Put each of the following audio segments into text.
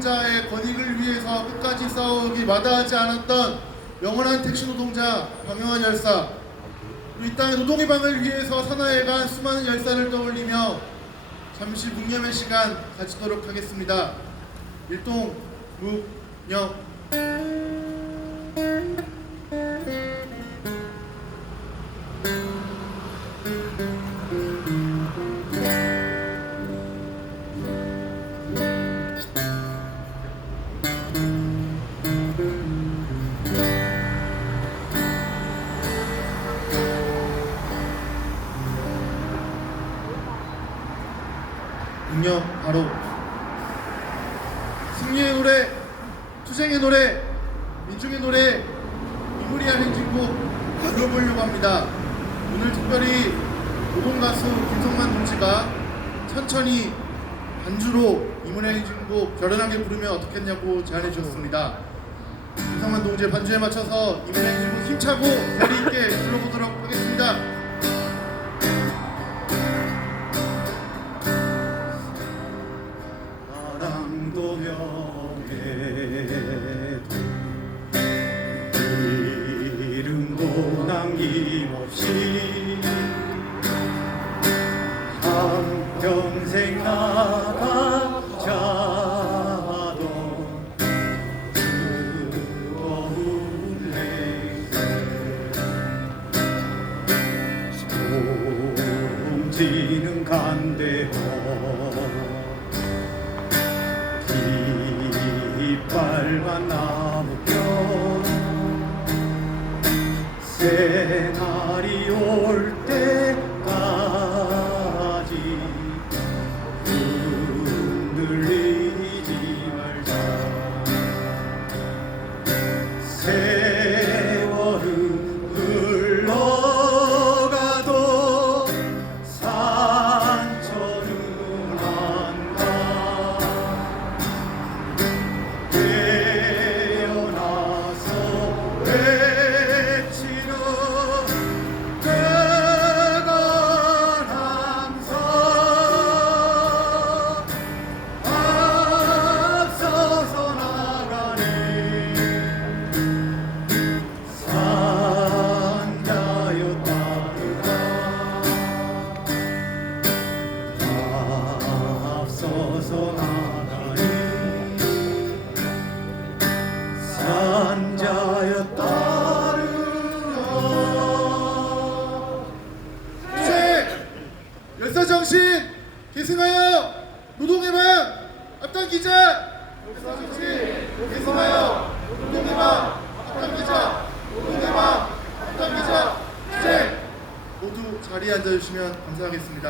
노동자의 권익을 위해서 끝까지 싸우기 마다하지 않았던 영원한 택시 노동자 방영환 열사, 이 땅의 노동의 방을 위해서 사나이간 수많은 열사를 떠올리며 잠시 묵념의 시간 가지도록 하겠습니다. 일동 묵념. 묵념 바로 승리의 노래, 투쟁의 노래, 민중의 노래, 이무리한 행진곡 불러보려고 합니다. 오늘 특별히 노동가수 김성만 동지가 천천히 반주로 이무리한 행진곡 결연하게 부르면 어떻겠냐고 제안해 주셨습니다. 김성만 동지의 반주에 맞춰서 이무리한 행진곡 힘차고 재리있게 불러보도록 하겠습니다. 이름도 남김없이 한평생 나가자던 뜨거운 냉세 동지는 간대어 깃발만 나무뼈 새날이 올 때까지 흔들리지 말자. 세월은 흘러가도 산천은 안 가. 태어나서 외치는 뜨거운 함성 앞서서 나가니 산자였다가 앞서서 나가니 산자였다르라. 투쟁! 열사정신 계승하여 노동의 방 앞당기자! 열사정신 계승하여 노동의 방 앞당기자! 노동의 방 앞당기자! 투쟁! 모두 자리에 앉아주시면 감사하겠습니다.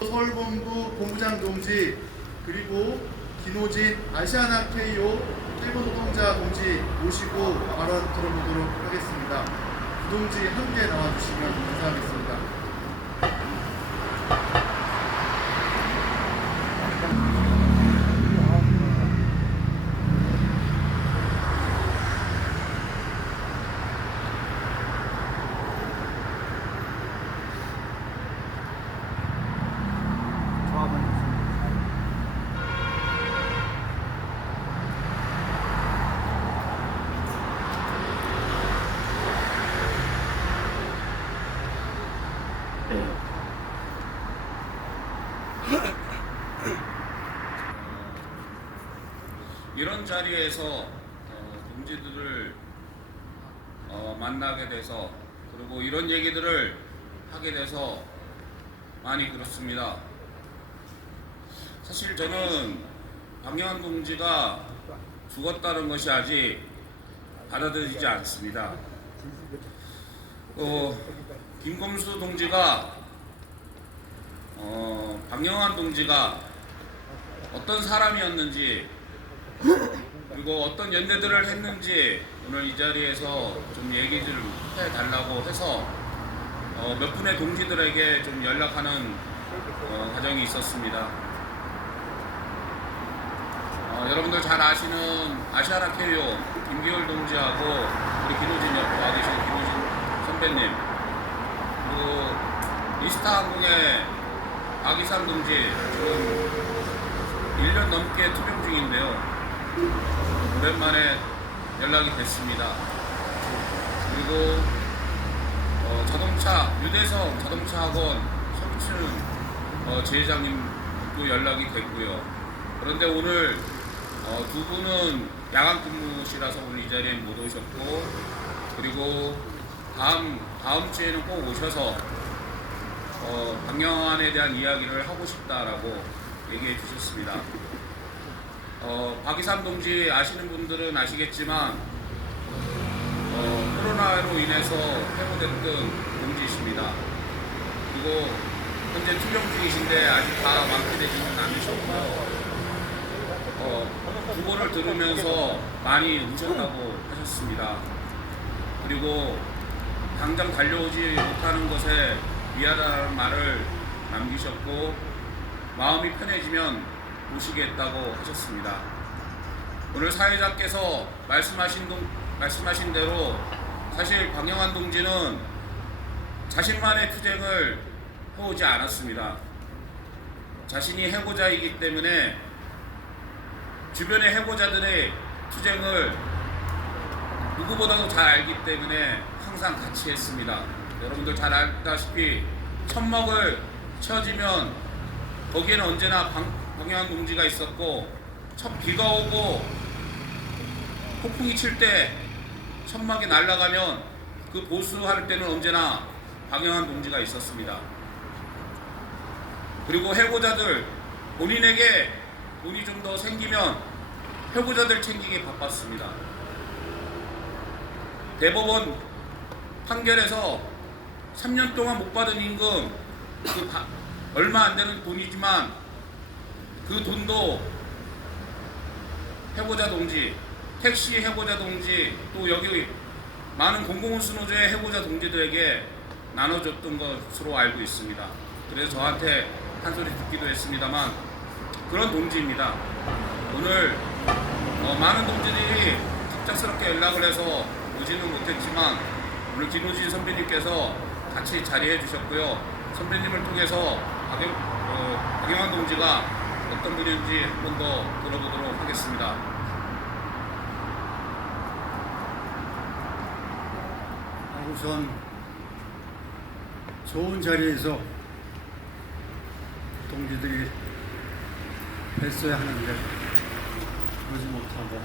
서울본부 본부장 동지, 그리고 김호진 아시아나 KO 일본 노동자 동지 모시고 발언 들어보도록 하겠습니다. 두 동지 함께 나와주시면 감사하겠습니다. 이런 자리에서 동지들을 만나게 돼서, 그리고 이런 얘기들을 하게 돼서 많이 그렇습니다. 사실 저는 방영환 동지가 죽었다는 것이 아직 받아들이지 않습니다. 김검수 동지가 방영환 동지가 어떤 사람이었는지, 그리고 어떤 연대들을 했는지 오늘 이 자리에서 좀 얘기를 해달라고 해서 몇 분의 동지들에게 좀 연락하는 과정이 있었습니다. 여러분들 잘 아시는 아시아나 KO 김기열 동지하고 우리 김호진 옆에 와 계신 김호진 선배님, 그리고 이스타 항공의 박이산 동지, 지금 1년 넘게 투병 중인데요. 오랜만에 연락이 됐습니다. 그리고 자동차 유대성 자동차 학원 성춘 지회장님도 연락이 됐고요. 그런데 오늘 두 분은 야간 근무시라서 오늘 이 자리에 못 오셨고, 그리고 다음 주에는 꼭 오셔서 방영안에 대한 이야기를 하고 싶다라고 얘기해 주셨습니다. 박이삼 동지 아시는 분들은 아시겠지만 코로나로 인해서 해고됐던 동지이십니다. 그리고 현재 투병 중이신데 아직 다 완쾌되지는 않으셨고요. 구호를 들으면서 많이 우셨다고 하셨습니다. 그리고 당장 달려오지 못하는 것에 미안하다는 말을 남기셨고, 마음이 편해지면 오시겠다고 하셨습니다. 오늘 사회자께서 말씀하신 대로 사실 방영환 동지는 자신만의 투쟁을 해오지 않았습니다. 자신이 해고자이기 때문에 주변의 해고자들의 투쟁을 누구보다도 잘 알기 때문에 항상 같이 했습니다. 여러분들 잘 알다시피 천막을 채워지면 거기에는 언제나 방영환 동지가 있었고, 첫 비가 오고 폭풍이 칠 때 천막이 날아가면 그 보수할 때는 언제나 방영환 동지가 있었습니다. 그리고 해고자들, 본인에게 돈이 좀 더 생기면 해고자들 챙기기 바빴습니다. 대법원 판결에서 3년 동안 못 받은 임금, 얼마 안 되는 돈이지만 그 돈도 해고자 동지, 택시 해고자 동지, 또 여기 많은 공공운수노조의 해고자 동지들에게 나눠줬던 것으로 알고 있습니다. 그래서 저한테 한 소리 듣기도 했습니다만 그런 동지입니다. 오늘 많은 동지들이 갑작스럽게 연락을 해서 오지는 못했지만 오늘 김호진 선배님께서 같이 자리해 주셨고요. 선배님을 통해서 박영환 동지가 어떤 분인지 한 번 더 들어보도록 하겠습니다. 우선 좋은 자리에서 동지들이 뵀어야 하는데 그러지 못하고,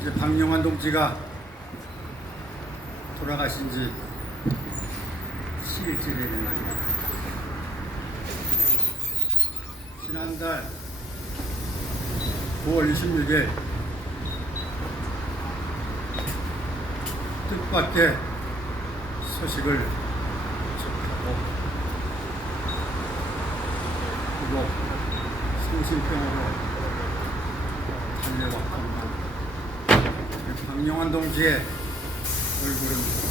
이제 박영환 동지가 돌아가신 지 10일째 되는 날입니다. 지난달 9월 26일 뜻밖의 소식을 접하고, 그리고 성심병으로 달려왔건만 박영환 동지의 얼굴은 보지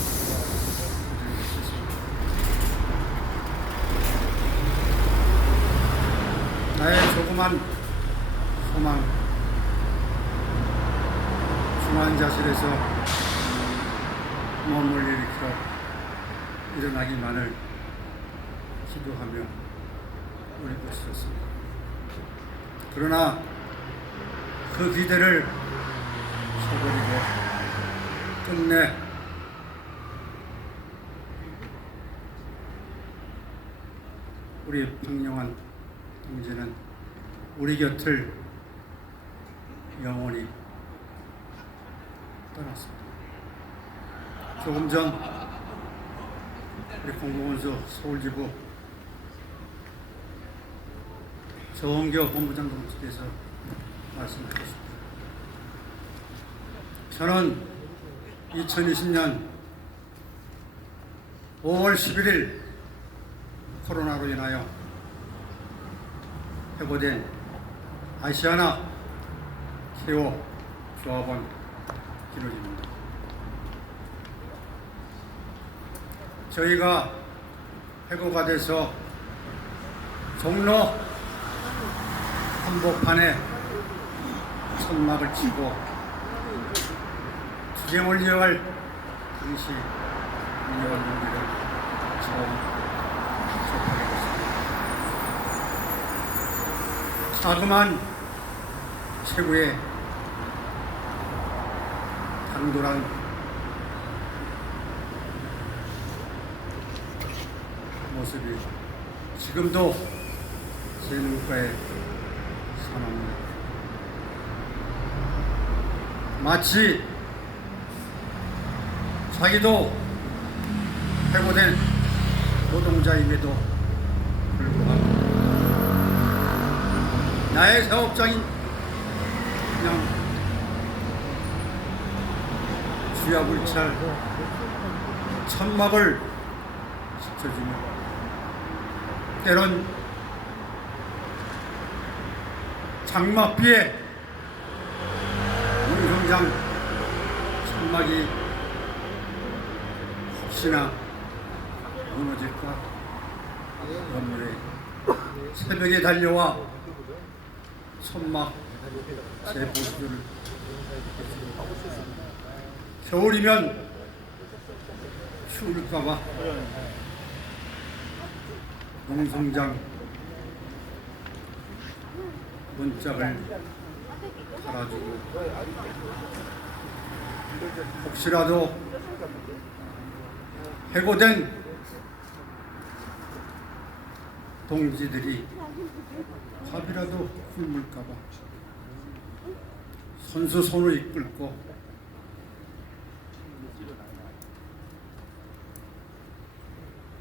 못했습니다. 나의 조그만 소망, 중환자실에서 몸을 일으켜 일어나기만을 기도하며 우리 것이었습니다. 그러나 그 기대를 저버리고 끝내 우리 박영환 동지는 우리 곁을 영원히 떠났습니다. 조금 전 우리 공공운수 서울지부 정은교 본부장 동지께서 말씀하셨습니다. 저는 2020년 5월 11일 코로나로 인하여 해고된 아시아나 케어 조합원 김호진입니다. 저희가 해고가 돼서 종로 한복판에 천막을 치고 투쟁을 이어갈 당시 박영환 동지를 처음 접하게 됐습니다. 자그마한 최고의 당돌한 모습이 지금도 제 눈가에 선합니다. 마치 자기도 해고된 노동자임에도 불구하고 나의 사업장인 그냥 주야불찰 천막을 지켜주며 때론 장막비에 운동장 천막이 혹시나 무너질까 염려해 새벽에 달려와 천막 재보수를 겨울이면 추울까봐 농성장 문짝을 달아주고 혹시라도 해고된 동지들이 밥이라도 굶을까봐 선수 손을 이끌고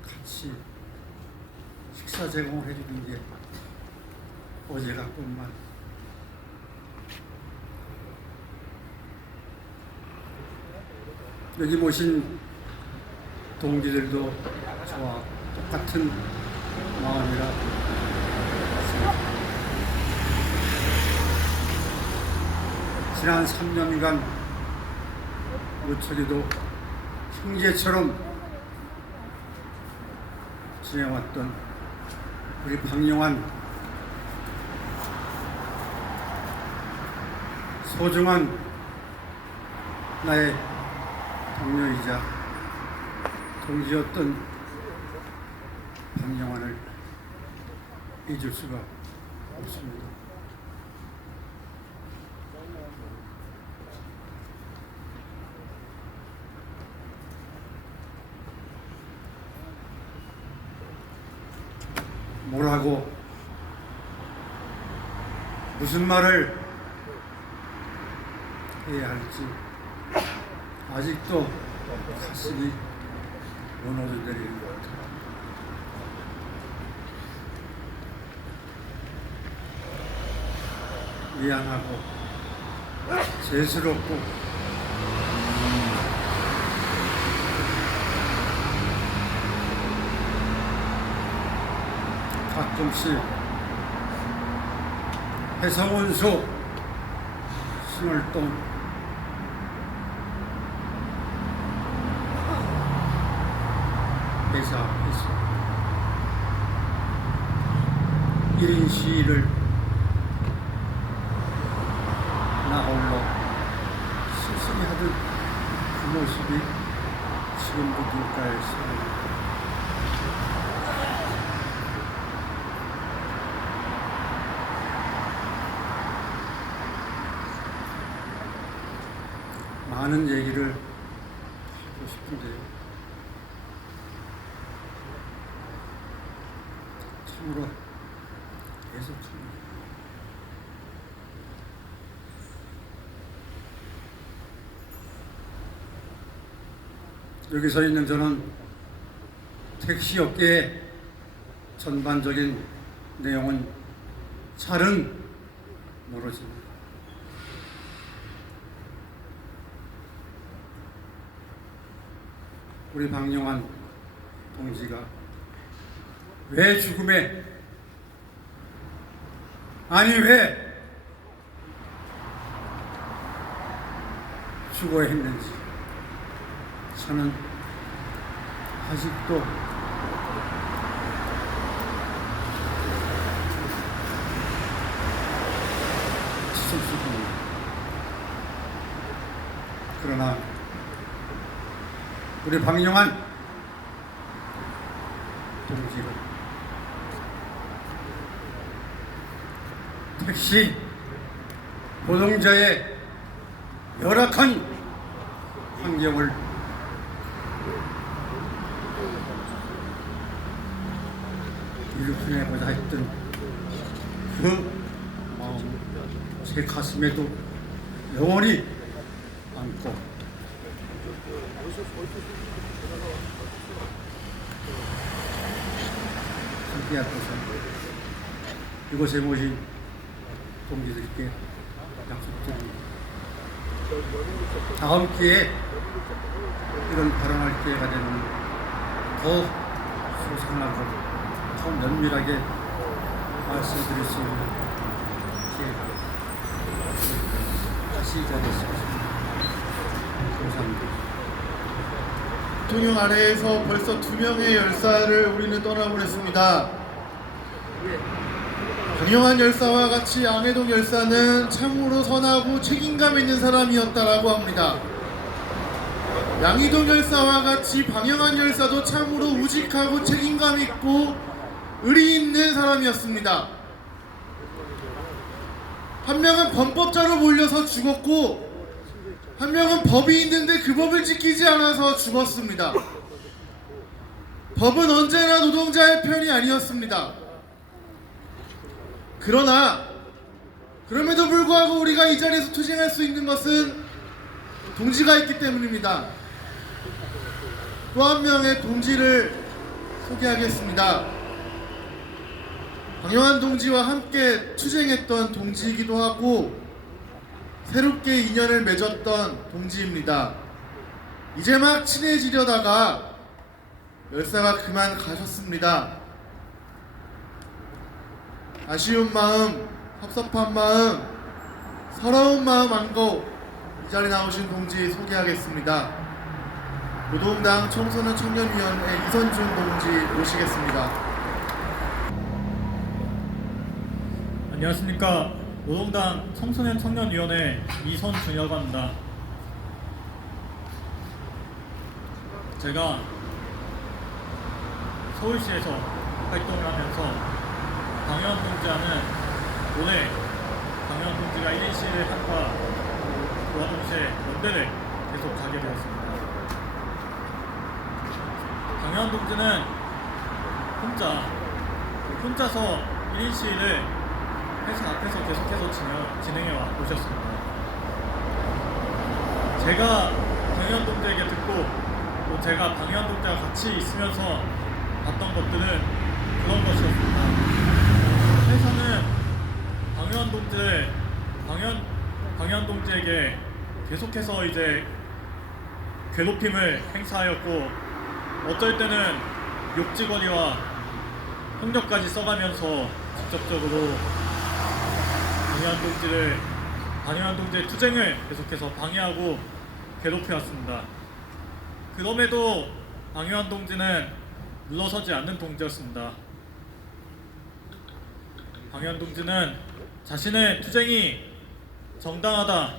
같이 식사 제공을 해주는 게 어제 같구만. 여기 모신 동지들도 저와 똑같은 마음이라 지난 3년간 무척이도 형제처럼 지내왔던 우리 박용환 소중한 나의 동료이자 동지였던 박용환을 잊을 수가 없습니다. 뭐라고 무슨 말을 해야 할지 아직도 가슴이 무너져 내리는 것 같아요. 미안하고 죄스럽고 가끔씩 해성원소 신월동 회사에서 1인 시위를 나 홀로 스스로 하던 그 모습이 지금도 눈가에 있습니다. 많은 얘기를 하고 싶은데요. 참으로 애석합니다. 여기 서 있는 저는 택시 업계의 전반적인 내용은 잘은 모르지만 우리 박용환 동지가 왜 죽음에 아니 왜 죽어야 했는지 저는 아직도 추석스럽습니다. 그러나 우리 박용환 동지를 택시 노동자의 열악한 환경을 일으켜내고자 했던 그 마음, 제 가슴에도 영원히 안고 함께 앞에서 이곳에 모신 동지들께 약속드립니다. 다음 기회에 이런 발언할 기회가 되면 더 소상하고 더 면밀하게 말씀드릴 수 있는 기회가 다시 이 자리에 있습니다. 감사합니다. 대통령 아래에서 벌써 2명의 열사를 우리는 떠나보냈습니다. 강영환 열사와 같이 양해동 열사는 참으로 선하고 책임감 있는 사람이었다라고 합니다. 양희동 열사와 같이 방영환 열사도 참으로 우직하고 책임감 있고 의리 있는 사람이었습니다. 한 명은 범법자로 몰려서 죽었고 한 명은 법이 있는데 그 법을 지키지 않아서 죽었습니다. 법은 언제나 노동자의 편이 아니었습니다. 그러나 그럼에도 불구하고 우리가 이 자리에서 투쟁할 수 있는 것은 동지가 있기 때문입니다. 또 한 명의 동지를 소개하겠습니다. 방영환 동지와 함께 투쟁했던 동지이기도 하고 새롭게 인연을 맺었던 동지입니다. 이제 막 친해지려다가 열사가 그만 가셨습니다. 아쉬운 마음, 섭섭한 마음, 서러운 마음 안고 이 자리에 나오신 동지 소개하겠습니다. 노동당 청소년 청년위원회 이선준 동지 모시겠습니다. 안녕하십니까. 노동당 청소년 청년위원회 이선준이라고 합니다. 제가 서울시에서 활동을 하면서 방영환 동지와는 올해 방영환 동지가 1인시를 한과 그와 동시에 연대를 계속 가게 되었습니다. 방영환 동지는 혼자서 1인시를 회사 앞에서 계속해서 진행해 오셨습니다. 제가 방영환 동지에게 듣고 또 제가 방영환 동지와 같이 있으면서 봤던 것들은 그런 것이었습니다. 회사는 방영환 동지에게 계속해서 이제 괴롭힘을 행사하였고 어쩔 때는 욕지거리와 폭력까지 써가면서 직접적으로 방영환 동지의 투쟁을 계속해서 방해하고 괴롭혀왔습니다. 그럼에도 방영환 동지는 물러서지 않는 동지였습니다. 방영환 동지는 자신의 투쟁이 정당하다,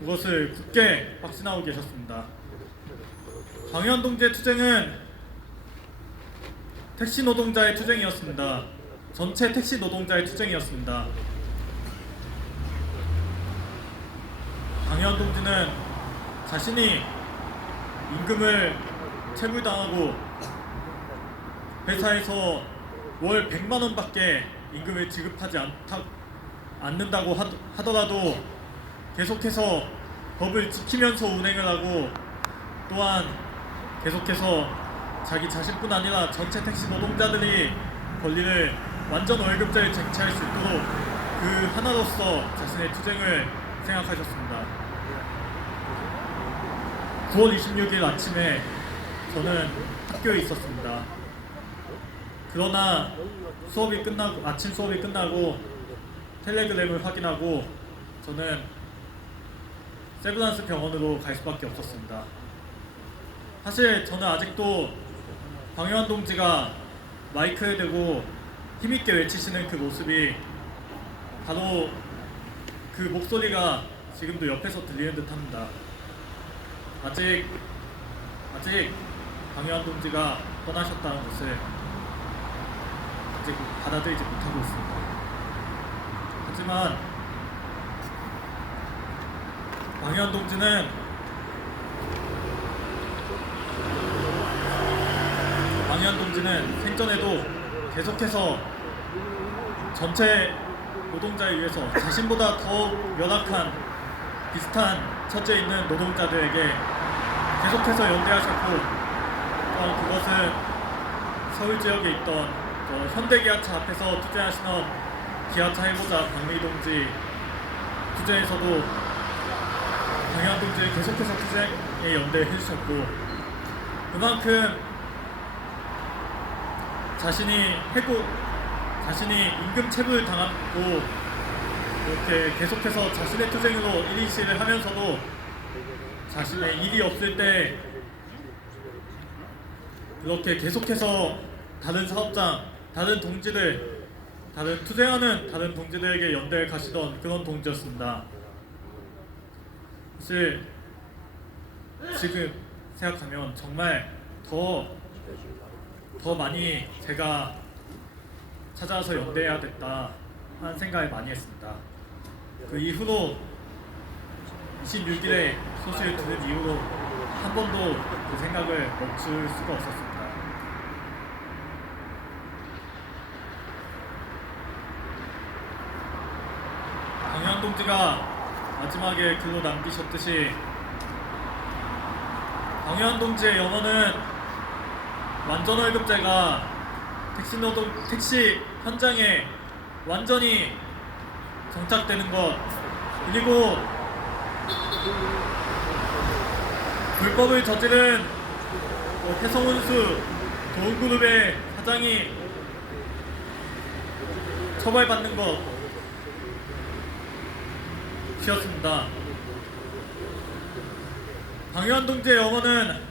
그것을 굳게 확신하고 계셨습니다. 방영환 동지의 투쟁은 택시 노동자의 투쟁이었습니다. 전체 택시 노동자의 투쟁이었습니다. 방영환 동지는 자신이 임금을 체불당하고 회사에서 월 100만 원밖에 임금을 지급하지 않는다고 하더라도 계속해서 법을 지키면서 운행을 하고 또한 계속해서 자기 자신뿐 아니라 전체 택시 노동자들이 권리를 완전 월급제를 쟁취할 수 있도록 그 하나로서 자신의 투쟁을 생각하셨습니다. 9월 26일 아침에 저는 학교에 있었습니다. 그러나 아침 수업이 끝나고 텔레그램을 확인하고 저는 세브란스 병원으로 갈 수밖에 없었습니다. 사실 저는 아직도 방영환 동지가 마이크에 대고 힘있게 외치시는 그 모습이 바로 그 목소리가 지금도 옆에서 들리는 듯 합니다. 아직 방영환 동지가 떠나셨다는 것을 아직 받아들이지 못하고 있습니다. 하지만 방현 동지는 생전에도 계속해서 전체 노동자에 위해서 자신보다 더욱 열악한 비슷한 처지에 있는 노동자들에게 계속해서 연대하셨고, 또한 그것은 서울 지역에 있던 현대기아차 앞에서 투쟁하시는 기아차 해보자 박미 동지 투쟁에서도 방현 동지를 계속해서 투쟁에 연대해 주셨고, 그만큼 자신이 임금 체불 당하고 이렇게 계속해서 자신의 투쟁으로 1인 시위를 하면서도 자신의 일이 없을 때 이렇게 계속해서 다른 사업장, 다른 투쟁하는 다른 동지들에게 연대를 가시던 그런 동지였습니다. 사실 지금 생각하면 정말 더 많이 제가 찾아와서 연대해야 됐다 하는 생각을 많이 했습니다. 그 이후로 26일에 소식을 들은 이후로 한 번도 그 생각을 멈출 수가 없었습니다. 방현 동지가 마지막에 글로 남기셨듯이 방현 동지의 영혼은 완전월급제가 택시 현장에 완전히 정착되는 것, 그리고 불법을 저지른 해성운수 도움그룹의 사장이 처벌받는 것이었습니다. 방현 동지의 영혼은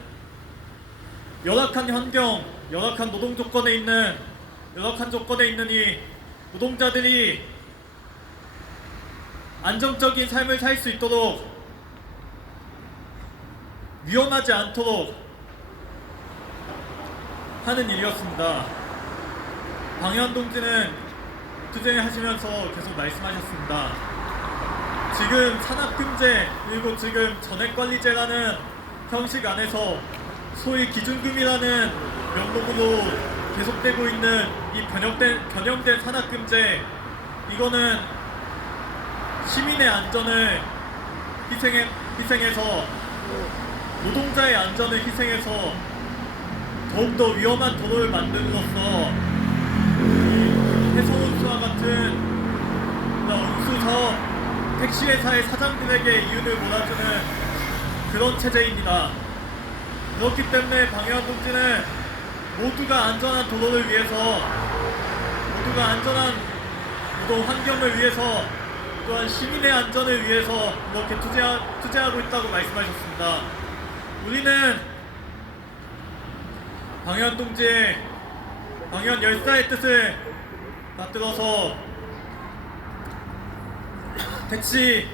열악한 환경, 열악한 노동 조건에 있는 이 노동자들이 안정적인 삶을 살 수 있도록, 위험하지 않도록 하는 일이었습니다. 방현 동지는 투쟁을 하시면서 계속 말씀하셨습니다. 지금 산업금제 그리고 지금 전액관리제라는 형식 안에서 소위 기준금이라는 명목으로 계속되고 있는 이 변형된 산업금제, 이거는 시민의 안전을 희생해서 노동자의 안전을 희생해서 더욱더 위험한 도로를 만듦으로써 해성운수와 같은 운수사업 택시회사의 사장들에게 이윤을 몰아주는 그런 체제입니다. 그렇기 때문에 방현 동지는 모두가 안전한 도로를 위해서, 모두가 안전한 노동 환경을 위해서, 또한 시민의 안전을 위해서 이렇게 투쟁하고 있다고 말씀하셨습니다. 우리는 방현 동지의 방현 열사의 뜻을 받들어서 택시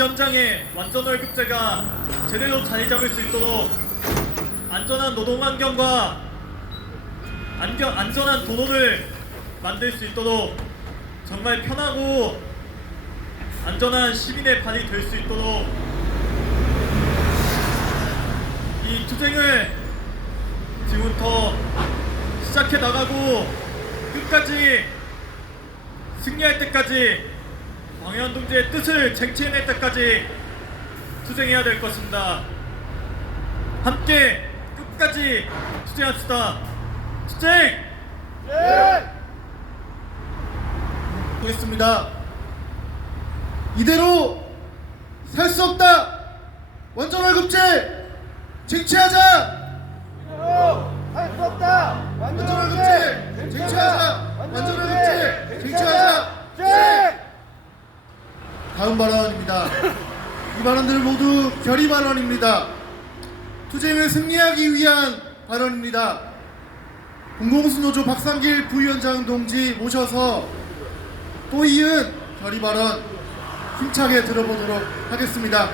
현장에 완전월급제가 제대로 자리 잡을 수 있도록 안전한 노동 환경과 안전한 도로를 만들 수 있도록, 정말 편하고 안전한 시민의 발이 될 수 있도록 이 투쟁을 지금부터 시작해 나가고 끝까지 승리할 때까지, 방현 동지의 뜻을 쟁취해낼 때까지 투쟁해야 될 것입니다. 함께 끝까지 투쟁합시다. 투쟁! 보겠습니다. 이대로 살 수 없다. 완전월급제 쟁취하자. 할 수 없다. 완전월급제 쟁취하자. 완전월급제 쟁취하자. 다음 발언입니다. 이 발언들 모두 결의 발언입니다. 투쟁을 승리하기 위한 발언입니다. 공공수노조 박상길 부위원장 동지 모셔서 또 이은 결의 발언 힘차게 들어보도록 하겠습니다.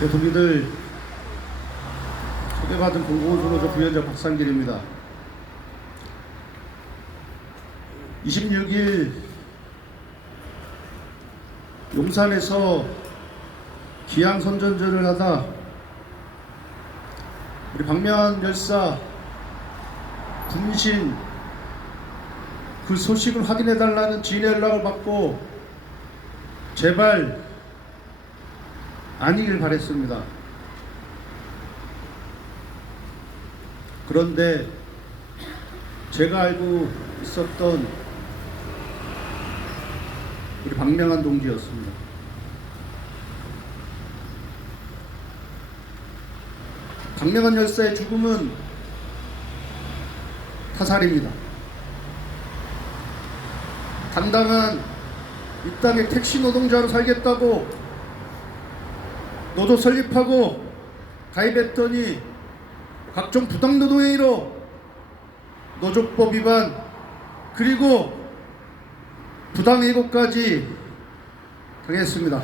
네, 동기들 소개받은 공공운수노조 부위원장 박상길입니다. 26일 용산에서 기양선전전을 하다 우리 박명환 열사 분신 그 소식을 확인해달라는 지인의 연락을 받고 제발 아니길 바랬습니다. 그런데 제가 알고 있었던 우리 박명환 동지였습니다. 박명환 열사의 죽음은 타살입니다. 당당한 이 땅의 택시 노동자로 살겠다고 노조 설립하고 가입했더니 각종 부당노동행위로 노조법 위반 그리고 부당해고까지 당했습니다.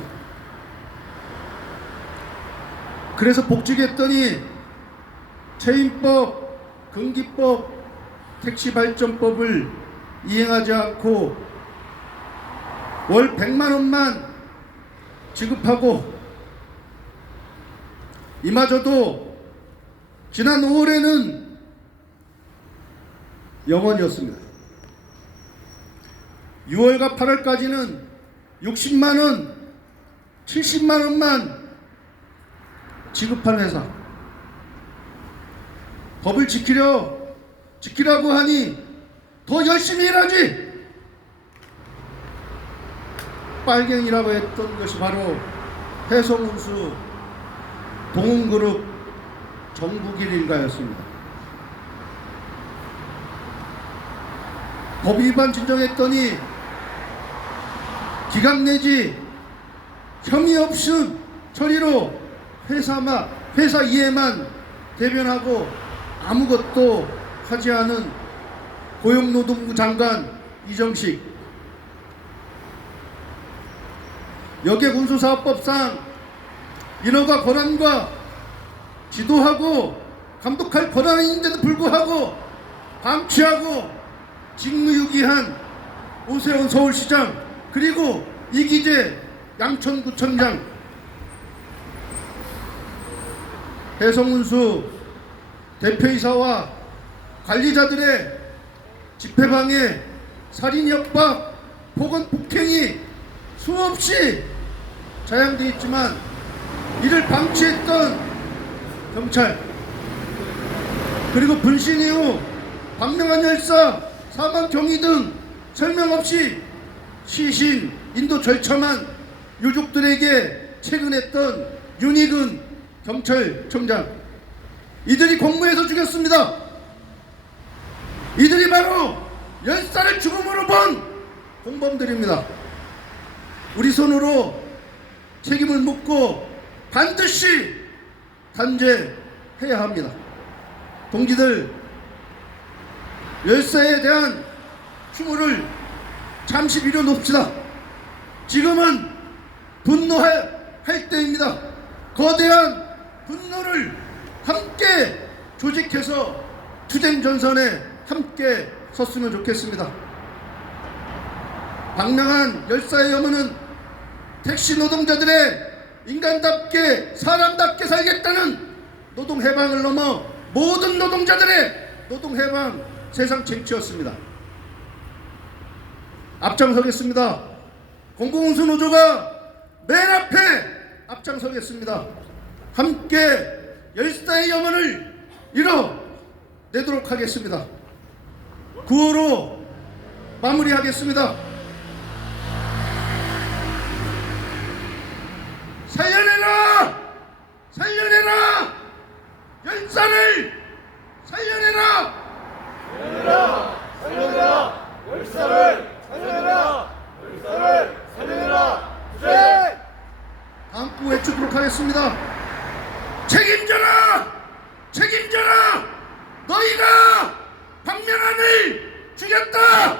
그래서 복직했더니 체인법, 근기법, 택시발전법을 이행하지 않고 월 100만 원만 지급하고 이마저도 지난 5월에는 영원이었습니다. 6월과 8월까지는 60만 원, 70만 원만 지급한 회사. 법을 지키라고 하니 더 열심히 일하지. 빨갱이라고 했던 것이 바로 해성운수 동훈그룹 정국일 일가였습니다. 법 위반 진정했더니 기각 내지 혐의 없음 처리로 회사 이해만 대변하고 아무것도 하지 않은 고용노동부 장관 이정식. 여객운수사업법상 인허가 권한과 지도하고 감독할 권한이 있는데도 불구하고 방치하고 직무유기한 오세훈 서울시장 그리고 이기재 양천구청장. 해성운수 대표이사와 관리자들의 집회방해, 살인 협박, 폭언 폭행이 수없이 자양되어 있지만 이를 방치했던 경찰 그리고 분신 이후 박명환 열사 사망 경위 등 설명 없이 시신 인도 절차만 유족들에게 체근했던 윤희근 경찰청장. 이들이 공무에서 죽였습니다. 이들이 바로 열사를 죽음으로 본 공범들입니다. 우리 손으로 책임을 묻고 반드시 단죄해야 합니다. 동지들, 열사에 대한 추모를 잠시 미뤄놓읍시다. 지금은 분노할 때입니다. 거대한 분노를 함께 조직해서 투쟁 전선에 함께 섰으면 좋겠습니다. 박명환 열사의 염원은 택시 노동자들의 인간답게 사람답게 살겠다는 노동해방을 넘어 모든 노동자들의 노동해방 세상 쟁취였습니다. 앞장서겠습니다. 공공운수노조가 맨 앞에 앞장서겠습니다. 함께 열사의 염원을 이뤄내도록 하겠습니다. 구호로 마무리하겠습니다. 살려내라! 살려내라! 열사를 살려내라! 살려내라! 살려내라! 열사를 살려내라! 열사를 살려내라! 투쟁! 다음 구 외치도록 하겠습니다. 책임져라! 책임져라! 너희가 박명환을 죽였다!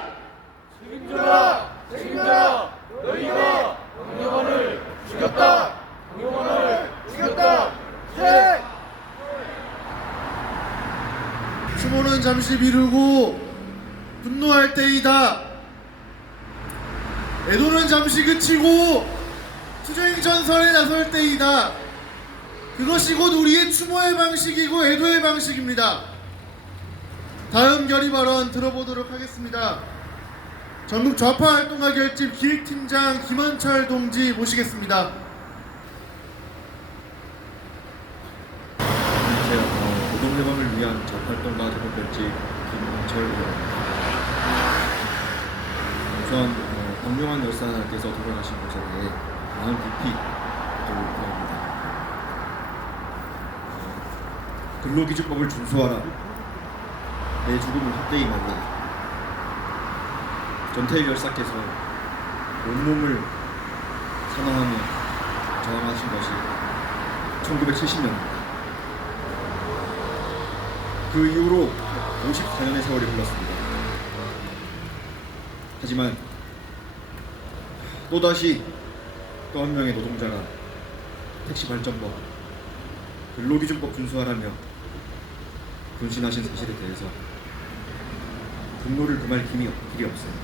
책임져라! 책임져라! 너희가 박명환을 죽였다! 박명환을 죽였다! 잠시 미루고 분노할 때이다. 애도는 잠시 그치고 투쟁 전선에 나설 때이다. 그것이 곧 우리의 추모의 방식이고 애도의 방식입니다. 다음 결의 발언 들어보도록 하겠습니다. 전국 좌파 활동가 결집 기획팀장 김원철 동지 모시겠습니다. 안녕하세요. 노동해방을 위한 좌활동가 대표결집 김원철 의원입니다. 우선 박명환 열사께서 돌아가신 것에 대해 많은 깊이 표합니다. 근로기준법을 준수하라. 내 죽음을 헛되이 말라. 전태일 열사께서 온몸을 산화하며 저항하신 것이 1970년입니다. 그 이후로 54년의 세월이 흘렀습니다. 하지만 또다시 또 한 명의 노동자가 택시발전법, 근로기준법 준수하라며 분신하신 사실에 대해서 분노를 금할 길이 없습니다.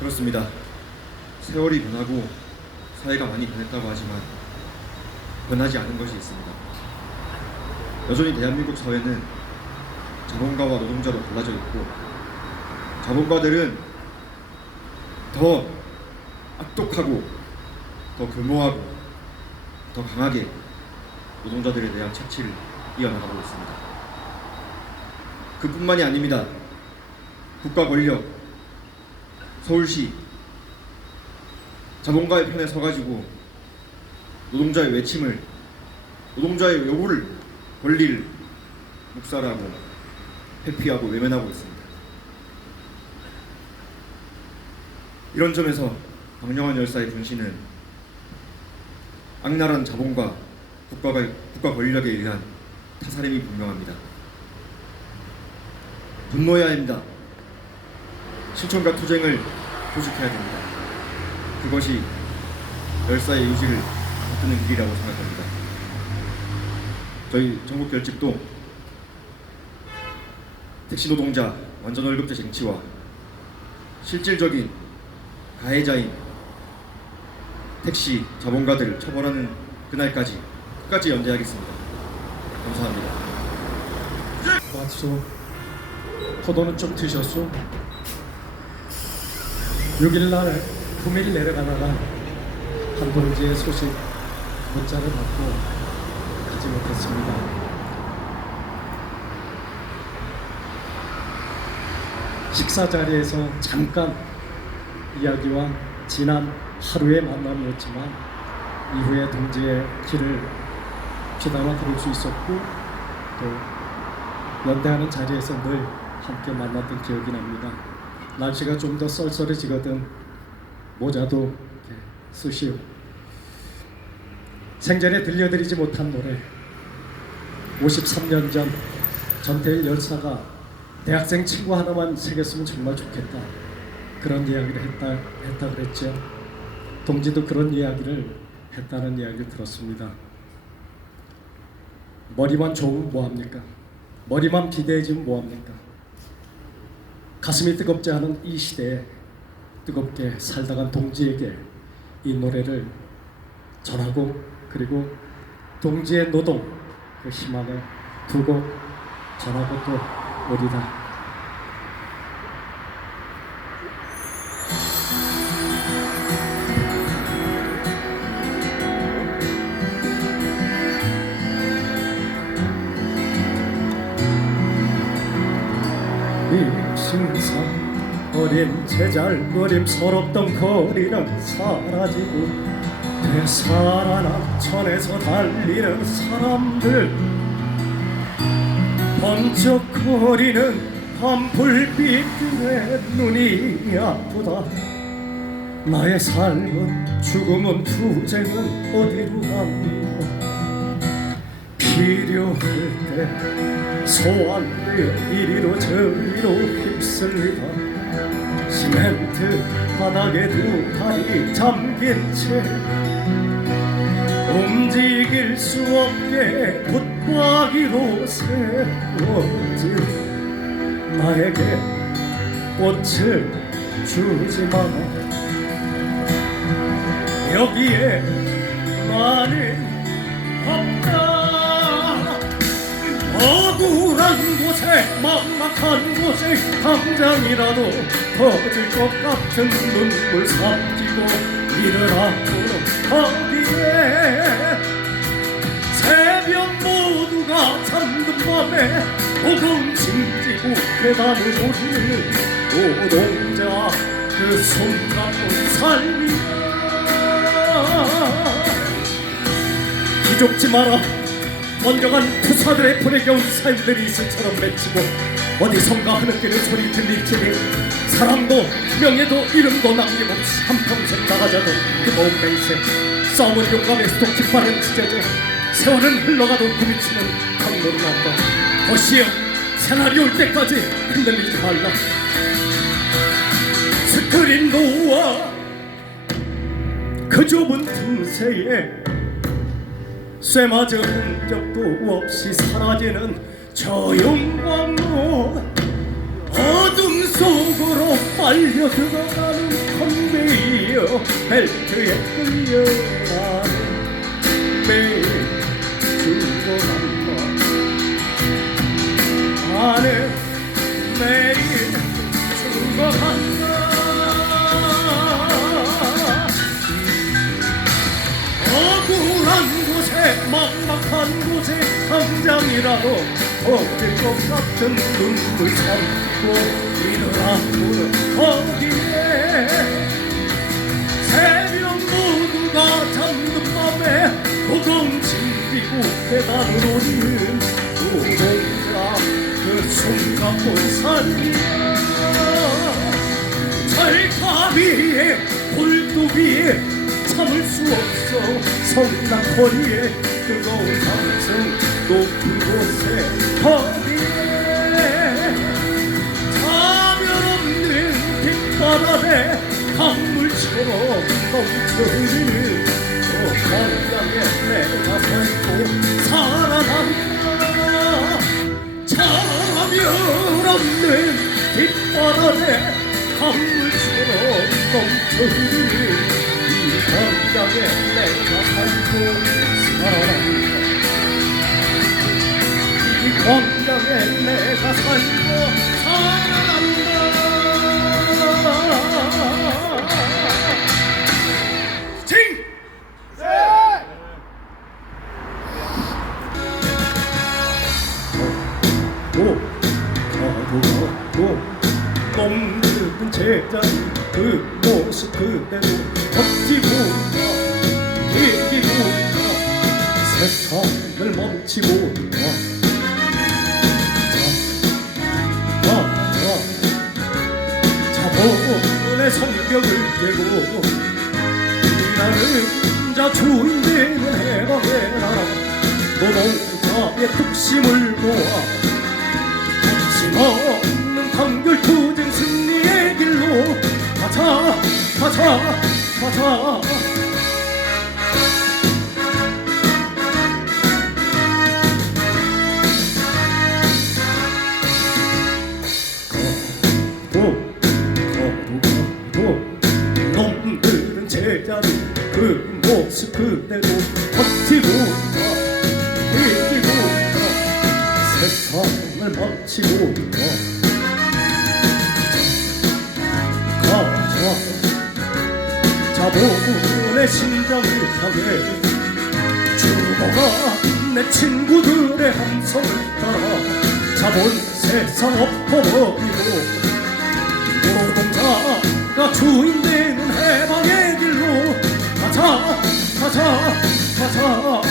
그렇습니다. 세월이 변하고 사회가 많이 변했다고 하지만 변하지 않은 것이 있습니다. 여전히 대한민국 사회는 자본가와 노동자로 갈라져 있고, 자본가들은 더 악독하고 더 교묘하고 더 강하게 노동자들에 대한 착취를 이어나가고 있습니다. 그뿐만이 아닙니다. 국가 권력, 서울시 자본가의 편에 서가지고 노동자의 외침을, 노동자의 요구를, 권리를 묵살하고 회피하고 외면하고 있습니다. 이런 점에서 박명환 열사의 분신은 악랄한 자본과 국가 권력에 의한 타살임이 분명합니다. 분노해야 합니다. 실천과 투쟁을 조직해야 됩니다. 그것이 열사의 의지를 이끄는 길이라고 생각합니다. 저희 전국 결집도 택시 노동자 완전 월급제 쟁취와 실질적인 가해자인 택시 자본가들을 처벌하는 그날까지 끝까지 연대하겠습니다. 감사합니다. 왔소. 포도는 좀 드셨소? 6일날 구미를 내려가다가 한 동지의 소식 문자를 받고 가지 못했습니다. 식사 자리에서 잠깐 이야기와 지난 하루의 만남이었지만 이후에 동지의 길을 피담아 들을 수 있었고 또 연대하는 자리에서 늘 함께 만났던 기억이 납니다. 날씨가 좀 더 썰썰해지거든 모자도 쓰시오. 생전에 들려드리지 못한 노래, 53년 전 전태일 열사가 대학생 친구 하나만 새겼으면 정말 좋겠다, 그런 이야기를 했다 그랬죠. 동지도 그런 이야기를 했다는 이야기를 들었습니다. 머리만 좋으면 뭐합니까? 머리만 비대해지면 뭐합니까? 가슴이 뜨겁지 않은 이 시대에 뜨겁게 살다간 동지에게 이 노래를 전하고, 그리고 동지의 노동 그 희망을 두 곡 전하고 또 오리다. 익신상 어린 제잘거림 서럽던 거리는 사라지고 되살아나 천에서 달리는 사람들, 번쩍거리는 밤불빛들의 눈이 아프다. 나의 삶은 죽음은 투쟁은 어디로 갔는가. 필요할 때 소환되어 이리로 저리로 휩쓸리다. 시멘트 바닥에 두 다리 잠긴 채 움직일 수 없게 붙박이로 세워진 나에게 꽃을 주지 마라. 여기에 나는 없다. 억울한 곳에 막막한 곳에 당장이라도 터질 것 같은 눈물 삼키고 이를 앞으로 거기에 새벽 모두가 잠든 밤에 무거운 짐지고 계단을 오르는 노동자 그 손가쁜 삶이야. 기죽지 마라. 먼저간 투사들의 불에 겨운 삶들이 이슬처럼 맺히고 어디선가 하늘길의 소리 들릴지니 사람도 명예도 이름도 남김없이 한평생 나가자도 뜨거운 맹세 싸움은 용감의 수도 깃발은 찢어져 세월은 흘러가도 부딪히는 강로를 없다. 도시여 새날이 올 때까지 흔들리지 말라. 스크린 놓아 그 좁은 틈새에 쇠맞은 흔적도 없이 사라지는 조용광로 어둠 속으로 빨려 들어가는 컨베이어 벨트에 끌려가는 매일 죽어간다. 나는 매일 죽어간다. 억울한 곳에 막막한 곳에 당장이라도 터질 것 같은 눈물 삼키고 이를 앞으로 거기에 새벽 모두가 잠든 밤에 무거운 짐비고 계단을 오르는 노동자 그 숨가쁜 삶이야. 철탑 위에 골도 위에 참을 수 없어 성난 거리에 뜨거운 감성 높은 곳에 거기에 사면 없는 빗바람 아래 강물처럼 넘쳐 흐르는 저 광장에 내가 서있고 살아난다. 사면 없는 빗바람에 강물처럼 넘쳐 흐르는 이 광장에 내가 살고 살아난다. 이 광장에 내가 살고 살아난다. 징! 놈들은 제자리 그 모습 그대로 버티고 있다. 이기고 있다. 세상을 멈추고 있다. 자본의 성벽을 깨고 나는 자 주인 되는 해방의 나라 노동자의 뚝심을 모아 거침없는 단결투쟁 승리의 길로 가자 가자 가자. 놈들은 제자리 그 모습 그대로 버티고 있다. 이기고 있다. 세상을 마치고 있다. 가자 자본의 심장을 향해 죽어가 내 친구들의 함성을 따라 자본 세상 엎어버리고 노동자가 주인 되는 해방의 길로 가자 가자 가자.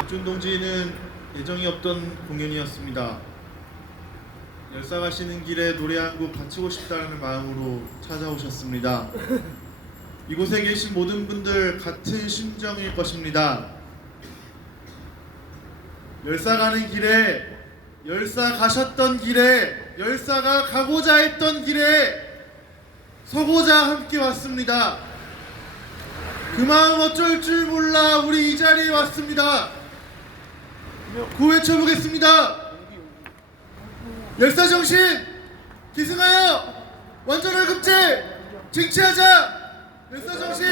박준 동지는 예정이 없던 공연이었습니다. 열사 가시는 길에 노래 한 곡 바치고 싶다는 마음으로 찾아오셨습니다. 이곳에 계신 모든 분들 같은 심정일 것입니다. 열사 가는 길에, 열사 가셨던 길에, 열사가 가고자 했던 길에 서고자 함께 왔습니다. 그 마음 어쩔 줄 몰라 우리 이 자리에 왔습니다. 구 외쳐보겠습니다. 열사정신 기승하여 완전월급제 쟁취하자. 열사정신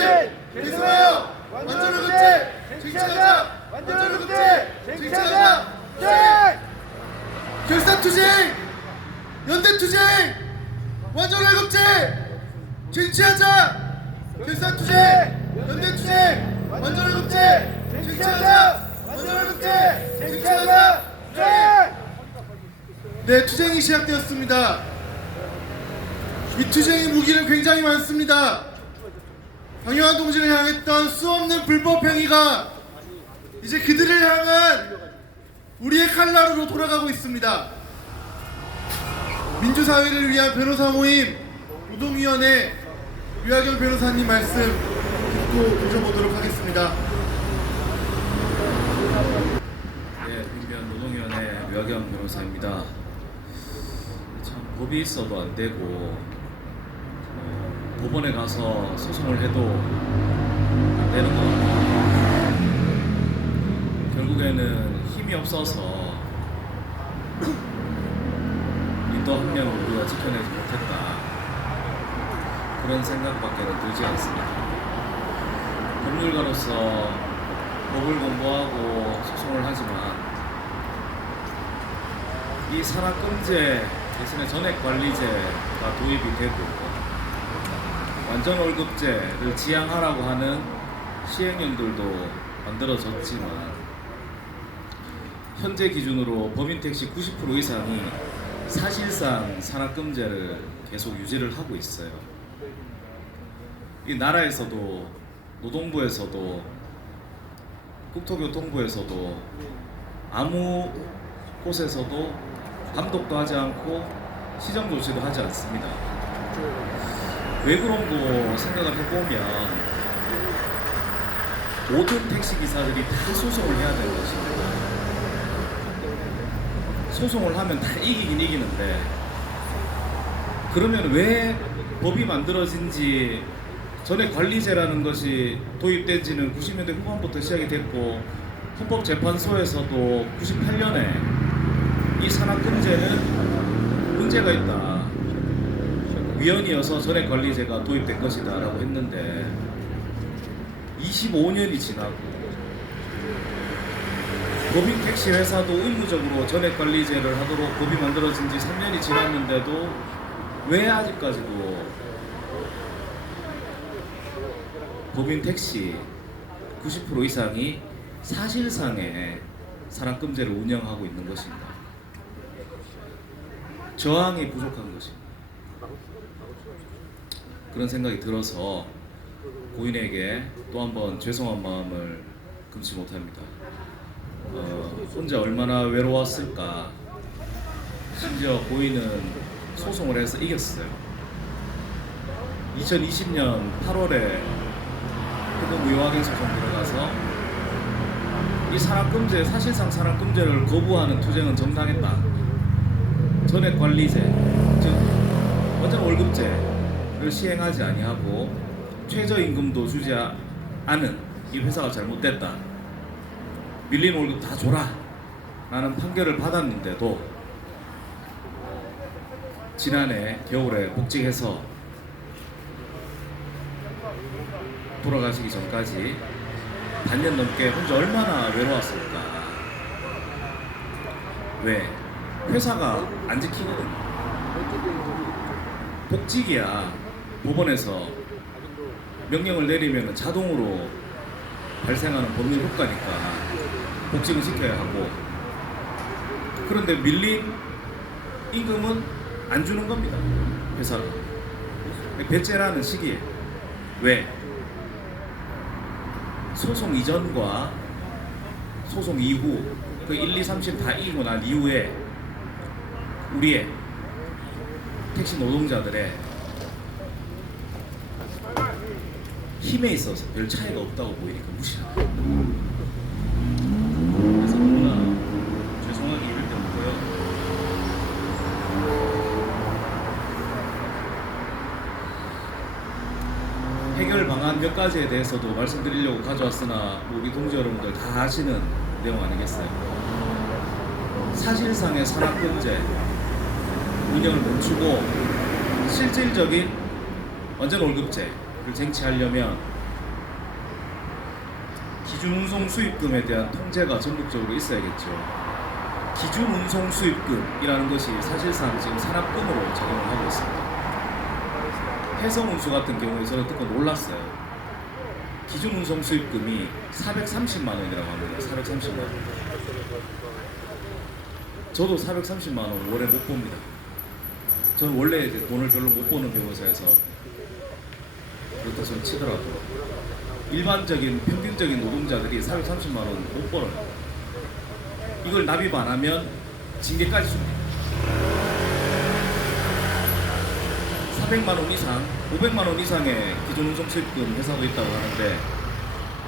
기승하여 완전월급제 쟁취하자. 완전월급제 쟁취하자. 결사투쟁 연대투쟁 완전월급제 쟁취하자. 결사투쟁 연대투쟁 완전월급제 쟁취하자. 완전월급제 쟁취하자. 네, 투쟁이 시작되었습니다. 이 투쟁의 무기는 굉장히 많습니다. 방영환 동지를 향했던 수없는 불법 행위가 이제 그들을 향한 우리의 칼날로 돌아가고 있습니다. 민주사회를 위한 변호사 모임 노동위원회 류하경 변호사님 말씀 듣고 모셔보도록 하겠습니다. 네, 민변 노동위원회 류하경 변호사입니다. 참 법이 있어도 안 되고 법원에 가서 소송을 해도 안 되는 것 같아요. 결국에는 힘이 없어서 또 한 명을 우리가 지켜내지 못했다, 그런 생각밖에는 들지 않습니다. 법률가로서 법을 공부하고 소송을 하지만 이 산학금제 대신에 전액관리제가 도입이 되고 완전월급제를 지향하라고 하는 시행령들도 만들어졌지만 현재 기준으로 법인택시 90% 이상이 사실상 산학금제를 계속 유지를 하고 있어요. 이 나라에서도 노동부에서도 국토교통부에서도 아무 곳에서도 감독도 하지 않고 시정 조치도 하지 않습니다. 왜 그런고 생각을 해보면 모든 택시기사들이 다 소송을 해야 되는 것입니다. 소송을 하면 다 이기긴 이기는데, 그러면 왜 법이 만들어진 지, 전액관리제라는 것이 도입된 지는 90년대 후반부터 시작이 됐고 헌법재판소에서도 98년에 이 산학금제는 문제가 있다, 위헌이어서 전액관리제가 도입된 것이다 라고 했는데 25년이 지나고 법인 택시 회사도 의무적으로 전액관리제를 하도록 법이 만들어진 지 3년이 지났는데도 왜 아직까지도 법인 택시 90% 이상이 사실상의 산학금제를 운영하고 있는 것입니다. 저항이 부족한 것입니다. 그런 생각이 들어서 고인에게 또 한 번 죄송한 마음을 금치 못합니다. 혼자 얼마나 외로웠을까. 심지어 고인은 소송을 해서 이겼어요. 2020년 8월에 해금 무효확인 소송 들어가서 이 산학금제, 사실상 산학금제를 거부하는 투쟁은 정당했다. 전액관리제, 즉 완전 월급제를 시행하지 아니하고 최저임금도 주지 않은 이 회사가 잘못됐다, 밀린 월급 다 줘라 라는 판결을 받았는데도 지난해 겨울에 복직해서 돌아가시기 전까지 반년 넘게 혼자 얼마나 외로웠을까. 왜? 회사가 안 지키거든요. 복직이야 법원에서 명령을 내리면 자동으로 발생하는 법률 효과니까 복직을 시켜야 하고, 그런데 밀린 임금은 안 주는 겁니다, 회사가. 배째라는 시기에. 왜? 소송 이전과 소송 이후, 그 1, 2, 3심 다 이기고 난 이후에 우리의 택시 노동자들의 힘에 있어서 별 차이가 없다고 보이니까 무시하는 거예요. 그래서 너무나 죄송하기 이를 데 없고요. 해결 방안 몇 가지에 대해서도 말씀드리려고 가져왔으나 우리 동지 여러분들 다 아시는 내용 아니겠어요? 사실상의 산악금제 운영을 멈추고 실질적인 완전 월급제를 쟁취하려면 기준 운송 수입금에 대한 통제가 전국적으로 있어야겠죠. 기준 운송 수입금이라는 것이 사실상 지금 산악금으로 적용을 하고 있습니다. 해성 운수 같은 경우에 저는 듣고 놀랐어요. 기준 운송 수입금이 430만 원이라고 합니다. 430만 원. 저도 430만 원 월에 못 봅니다. 저는 원래 이제 돈을 별로 못 버는 변호사에서 그렇다 저는 치더라고요. 일반적인 평균적인 노동자들이 430만 원 못 벌어요. 이걸 납입 안 하면 징계까지 줍니다. 400만 원 이상, 500만 원 이상의 기존 운송 수입금 회사도 있다고 하는데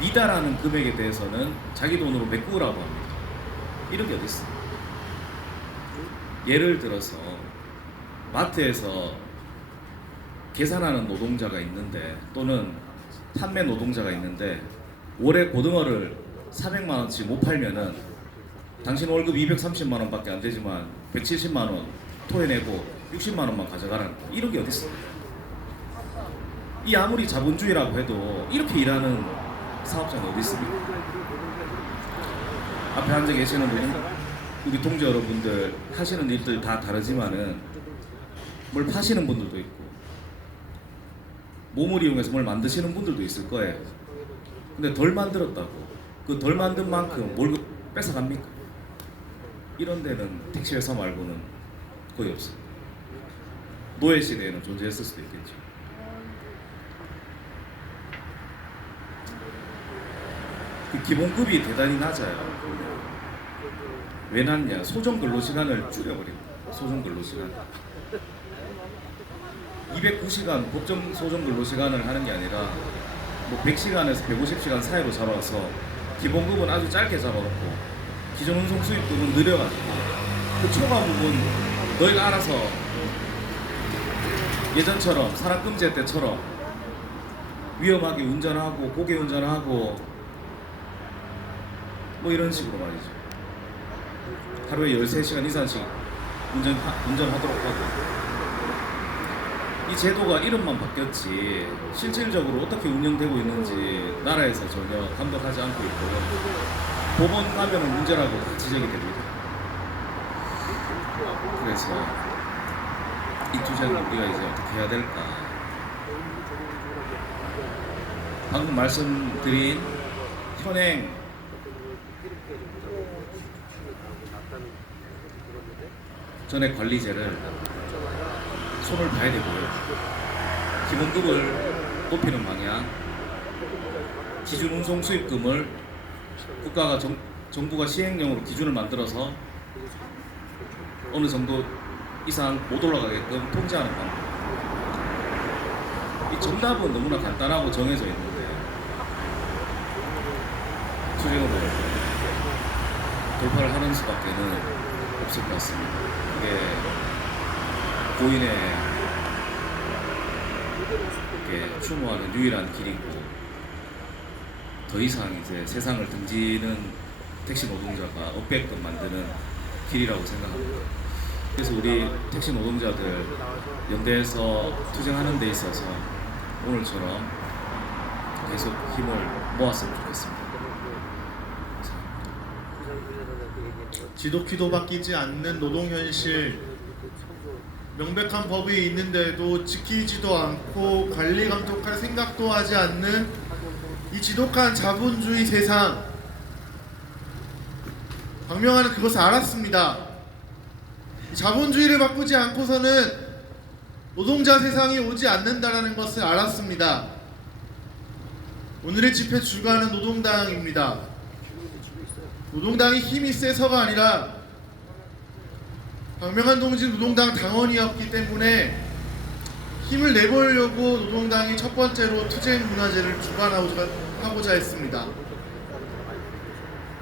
미달하는 금액에 대해서는 자기 돈으로 메꾸라고 합니다. 이런 게 어디 있어요? 예를 들어서 마트에서 계산하는 노동자가 있는데 또는 판매 노동자가 있는데 월에 고등어를 400만 원치 못 팔면은 당신 월급 230만 원밖에 안 되지만 170만 원 토해내고 60만 원만 가져가라는 거. 이런 게 어디 있어? 이 아무리 자본주의라고 해도 이렇게 일하는 사업자는 어디 있습니까? 앞에 앉아 계시는 우리 동지 여러분들 하시는 일들 다 다르지만은 뭘 파시는 분들도 있고 몸을 이용해서 뭘 만드시는 분들도 있을 거예요. 근데 덜 만들었다고 그 덜 만든 만큼 뭘 뺏어갑니까? 이런 데는 택시회사 말고는 거의 없어요. 노예 시대에는 존재했을 수도 있겠죠. 그 기본급이 대단히 낮아요. 왜 낮냐? 소정 근로시간을 줄여버립니다. 소정 근로시간 209시간 법정 소정 근로시간을 하는 게 아니라 뭐 100시간에서 150시간 사이로 잡아서 기본급은 아주 짧게 잡아놓고 기존 운송 수입금은 늘려가지고 그 초과 부분 너희가 알아서 예전처럼 산악금제 때처럼 위험하게 운전하고 고개 운전하고 뭐 이런 식으로 말이죠. 하루에 13시간 이상씩 운전하도록 하고 이 제도가 이름만 바뀌었지 실질적으로 어떻게 운영되고 있는지 나라에서 전혀 감독하지 않고 있고요. 법원 가면은 문제라고 다 지적이 됩니다. 그래서 이 투쟁을 우리가 이제 어떻게 해야 될까? 방금 말씀드린 현행 전액 관리제를 손을 봐야 되고요. 기본급을 높이는 방향, 기준 운송 수입금을 국가가 정부가 시행령으로 기준을 만들어서 어느 정도 이상 못 올라가게끔 통제하는 방법. 이 정답은 너무나 간단하고 정해져 있는데 투쟁으로 돌파를 하는 수밖에는 없을 것 같습니다. 이게 고인의 이렇게 추모하는 유일한 길이고 더 이상 이제 세상을 등지는 택시 노동자가 없게끔 만드는 길이라고 생각합니다. 그래서 우리 택시 노동자들 연대에서 투쟁하는 데 있어서 오늘처럼 계속 힘을 모았으면 좋겠습니다. 지독히도 바뀌지 않는 노동 현실, 명백한 법이 있는데도 지키지도 않고 관리 감독할 생각도 하지 않는 이 지독한 자본주의 세상. 박명환은 그것을 알았습니다. 자본주의를 바꾸지 않고서는 노동자 세상이 오지 않는다라는 것을 알았습니다. 오늘의 집회 주관은 노동당입니다. 노동당이 힘이 세서가 아니라 박명환 동지 노동당 당원이었기 때문에 힘을 내보려고 노동당이 첫 번째로 투쟁 문화제를 주관하고자 했습니다.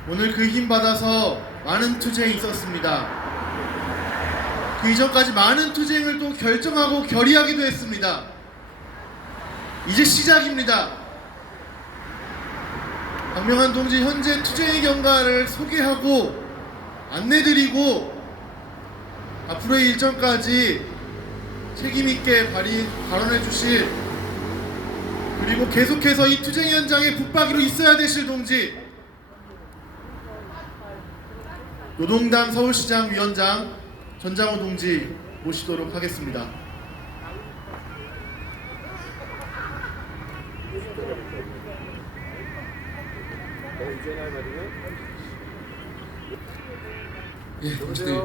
오늘 그 힘 받아서 많은 투쟁이 있었습니다. 그 이전까지 많은 투쟁을 또 결정하고 결의하기도 했습니다. 이제 시작입니다. 박명환 동지 현재 투쟁의 경과를 소개하고 안내드리고 앞으로의 일정까지 책임있게 발언해 주실, 그리고 계속해서 이 투쟁 현장에 붙박이로 있어야 되실 동지, 노동당 서울시장 위원장 전장호 동지 모시도록 하겠습니다. 예, 동지들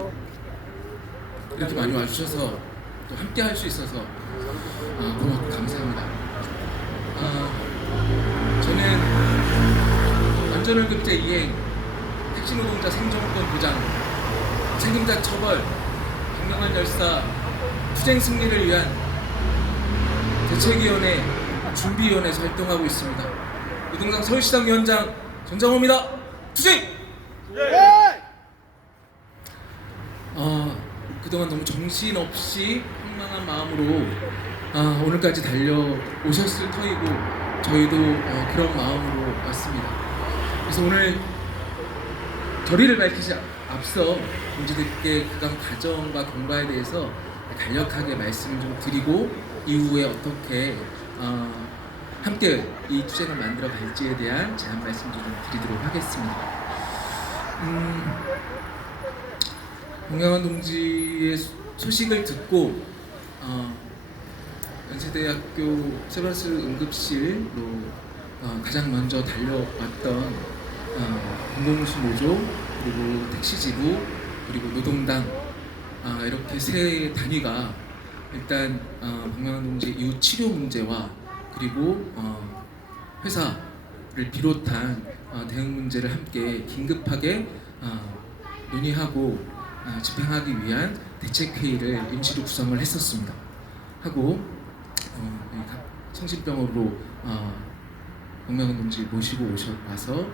이렇게 많이 와주셔서 또 함께 할 수 있어서 고맙고 감사합니다. 저는 안전월급제 이행, 택시 노동자 생존권 보장, 책임자 처벌, 박명환 열사 투쟁 승리를 위한 대책위원회 준비위원회에서 활동하고 있습니다. 노동당 서울시장 위원장 전장호입니다. 투쟁! 그동안 너무 정신없이 황망한 마음으로 오늘까지 달려오셨을 터이고 저희도 그런 마음으로 왔습니다. 그래서 오늘 결의를 밝히지 앞서 동지들께 그간 과정과 경과에 대해서 간략하게 말씀을 좀 드리고 이후에 어떻게 함께 이 투쟁을 만들어 갈지에 대한 제안 말씀도 좀 드리도록 하겠습니다. 박명환 동지의 소식을 듣고 연세대학교 세브란스 응급실로 가장 먼저 달려왔던 공공운수 노조, 그리고 택시지부, 그리고 노동당 이렇게 세 단위가 일단 박명환 동지 이후 치료 문제와 그리고 회사를 비롯한 대응 문제를 함께 긴급하게 논의하고 집행하기 위한 대책회의를 임시로 구성을 했었습니다. 하고 성심병원으로 박명환 동지 모시고 와서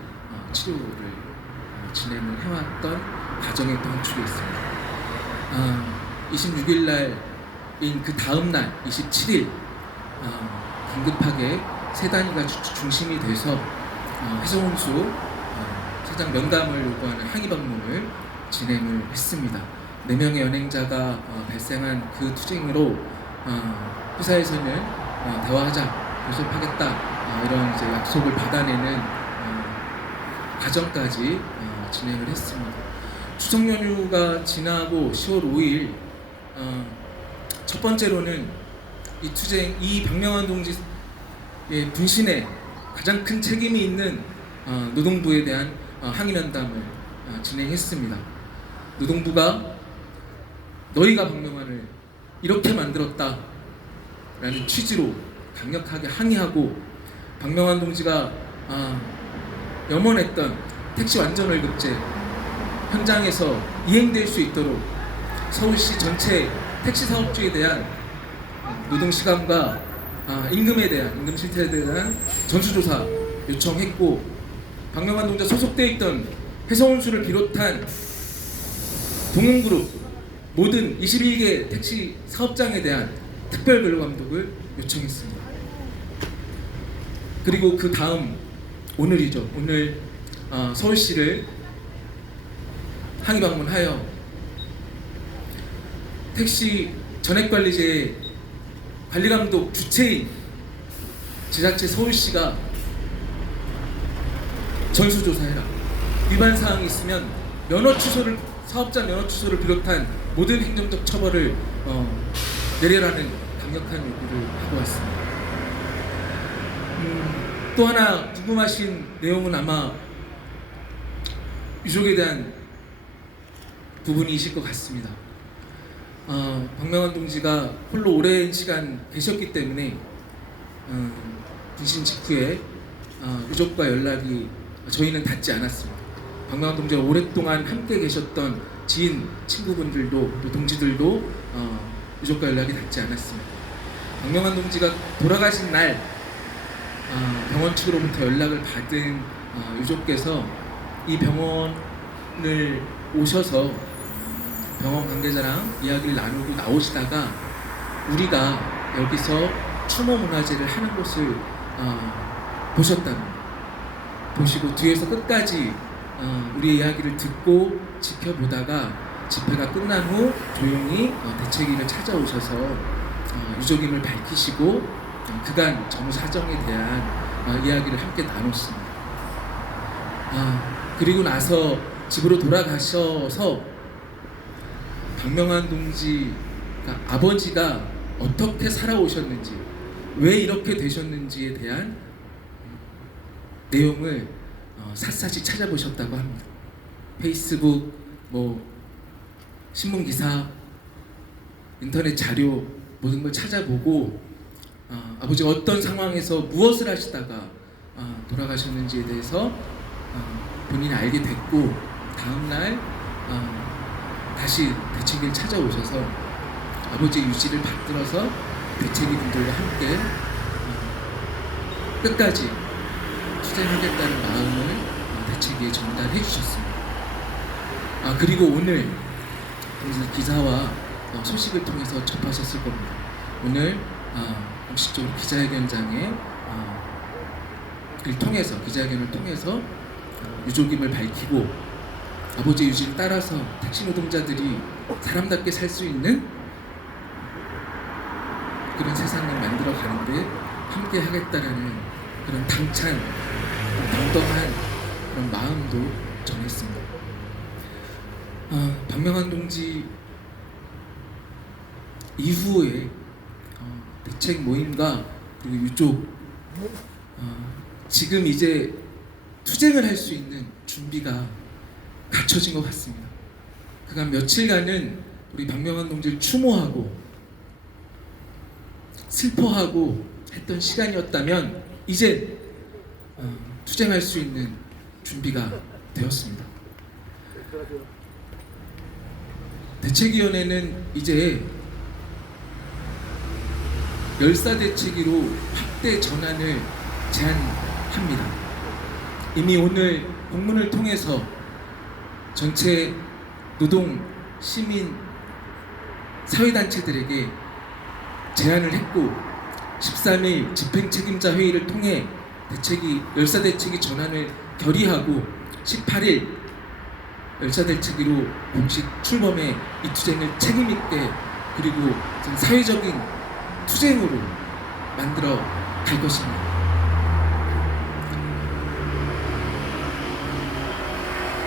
치료를 진행을 해왔던 과정에 또 함축해 있습니다. 26일 날인 그 다음 날 27일 긴급하게 세 단위가 중심이 돼서 회사홍수 사장 면담을 요구하는 항의 방문을 진행을 했습니다. 4명의 연행자가 발생한 그 투쟁으로 회사에서는 대화하자, 교섭하겠다 이런 이제 약속을 받아내는 과정까지 진행을 했습니다. 추석 연휴가 지나고 10월 5일 첫 번째로는 이 투쟁, 이 박명환 동지의 분신에 가장 큰 책임이 있는 노동부에 대한 항의 면담을 진행했습니다. 노동부가 너희가 박명환을 이렇게 만들었다 라는 취지로 강력하게 항의하고, 박명환 동지가 염원했던 택시 완전월급제 현장에서 이행될 수 있도록 서울시 전체 택시 사업주에 대한 노동시간과 임금에 대한, 임금 실태에 대한 전수조사 요청했고, 박명환 동지가 소속되어 있던 회사원수를 비롯한 동흥그룹 모든 21개 택시 사업장에 대한 특별근로감독을 요청했습니다. 그리고 그 다음 오늘이죠. 오늘 서울시를 항의 방문하여 택시 전액관리제 관리감독 주체인 지자체 서울시가 전수조사해라, 위반 사항이 있으면 면허 취소를, 사업자 면허 취소를 비롯한 모든 행정적 처벌을 내려라는 강력한 요구를 하고 왔습니다. 또 하나 궁금하신 내용은 아마 유족에 대한 부분이실 것 같습니다. 박명환 동지가 홀로 오랜 시간 계셨기 때문에 분신 직후에 유족과 연락이 저희는 닿지 않았습니다. 박명환 동지가 오랫동안 함께 계셨던 지인, 친구분들도 또 동지들도 유족과 연락이 닿지 않았습니다. 박명환 동지가 돌아가신 날 병원 측으로부터 연락을 받은 유족께서 이 병원을 오셔서 병원 관계자랑 이야기를 나누고 나오시다가 우리가 여기서 추모 문화제를 하는 것을 보셨다는 거. 보시고 뒤에서 끝까지 우리의 이야기를 듣고 지켜보다가 집회가 끝난 후 조용히 대책위를 찾아오셔서 유족임을 밝히시고 그간 정우 사정에 대한 이야기를 함께 나눴습니다. 그리고 나서 집으로 돌아가셔서 박명환 동지가 아버지가 어떻게 살아오셨는지, 왜 이렇게 되셨는지에 대한 내용을 샅샅이 찾아보셨다고 합니다. 페이스북, 신문 기사, 인터넷 자료 모든 걸 찾아보고 아버지가 어떤 상황에서 무엇을 하시다가 돌아가셨는지에 대해서 본인이 알게 됐고, 다음날 다시 대책위를 찾아오셔서 아버지의 유지를 받들어서 대책위 분들과 함께 끝까지 투쟁하겠다는 마음을 대책위에 전달해 주셨습니다. 그리고 오늘 기사와 소식을 통해서 접하셨을 겁니다. 오늘 공식적으로 기자회견을 통해서 유족임을 밝히고 아버지의 유지를 따라서 택시 노동자들이 사람답게 살 수 있는 그런 세상을 만들어 가는데 함께 하겠다라는 그런 당찬, 당당한 그런 마음도 전했습니다. 박명환 동지 이후에 대책 모임과 그리고 유족 지금 이제 투쟁을 할 수 있는 준비가 갖춰진 것 같습니다. 그간 며칠간은 우리 박명환 동지를 추모하고 슬퍼하고 했던 시간이었다면 이제 투쟁할 수 있는 준비가 되었습니다. 대책위원회는 이제 열사대책위로 확대 전환을 제안합니다. 이미 오늘 공문을 통해서 전체 노동, 시민, 사회단체들에게 제안을 했고 13일 집행책임자 회의를 통해 열사대책위 전환을 결의하고 18일 열사대책위로 공식 출범해 이 투쟁을 책임있게 그리고 사회적인 투쟁으로 만들어 갈 것입니다.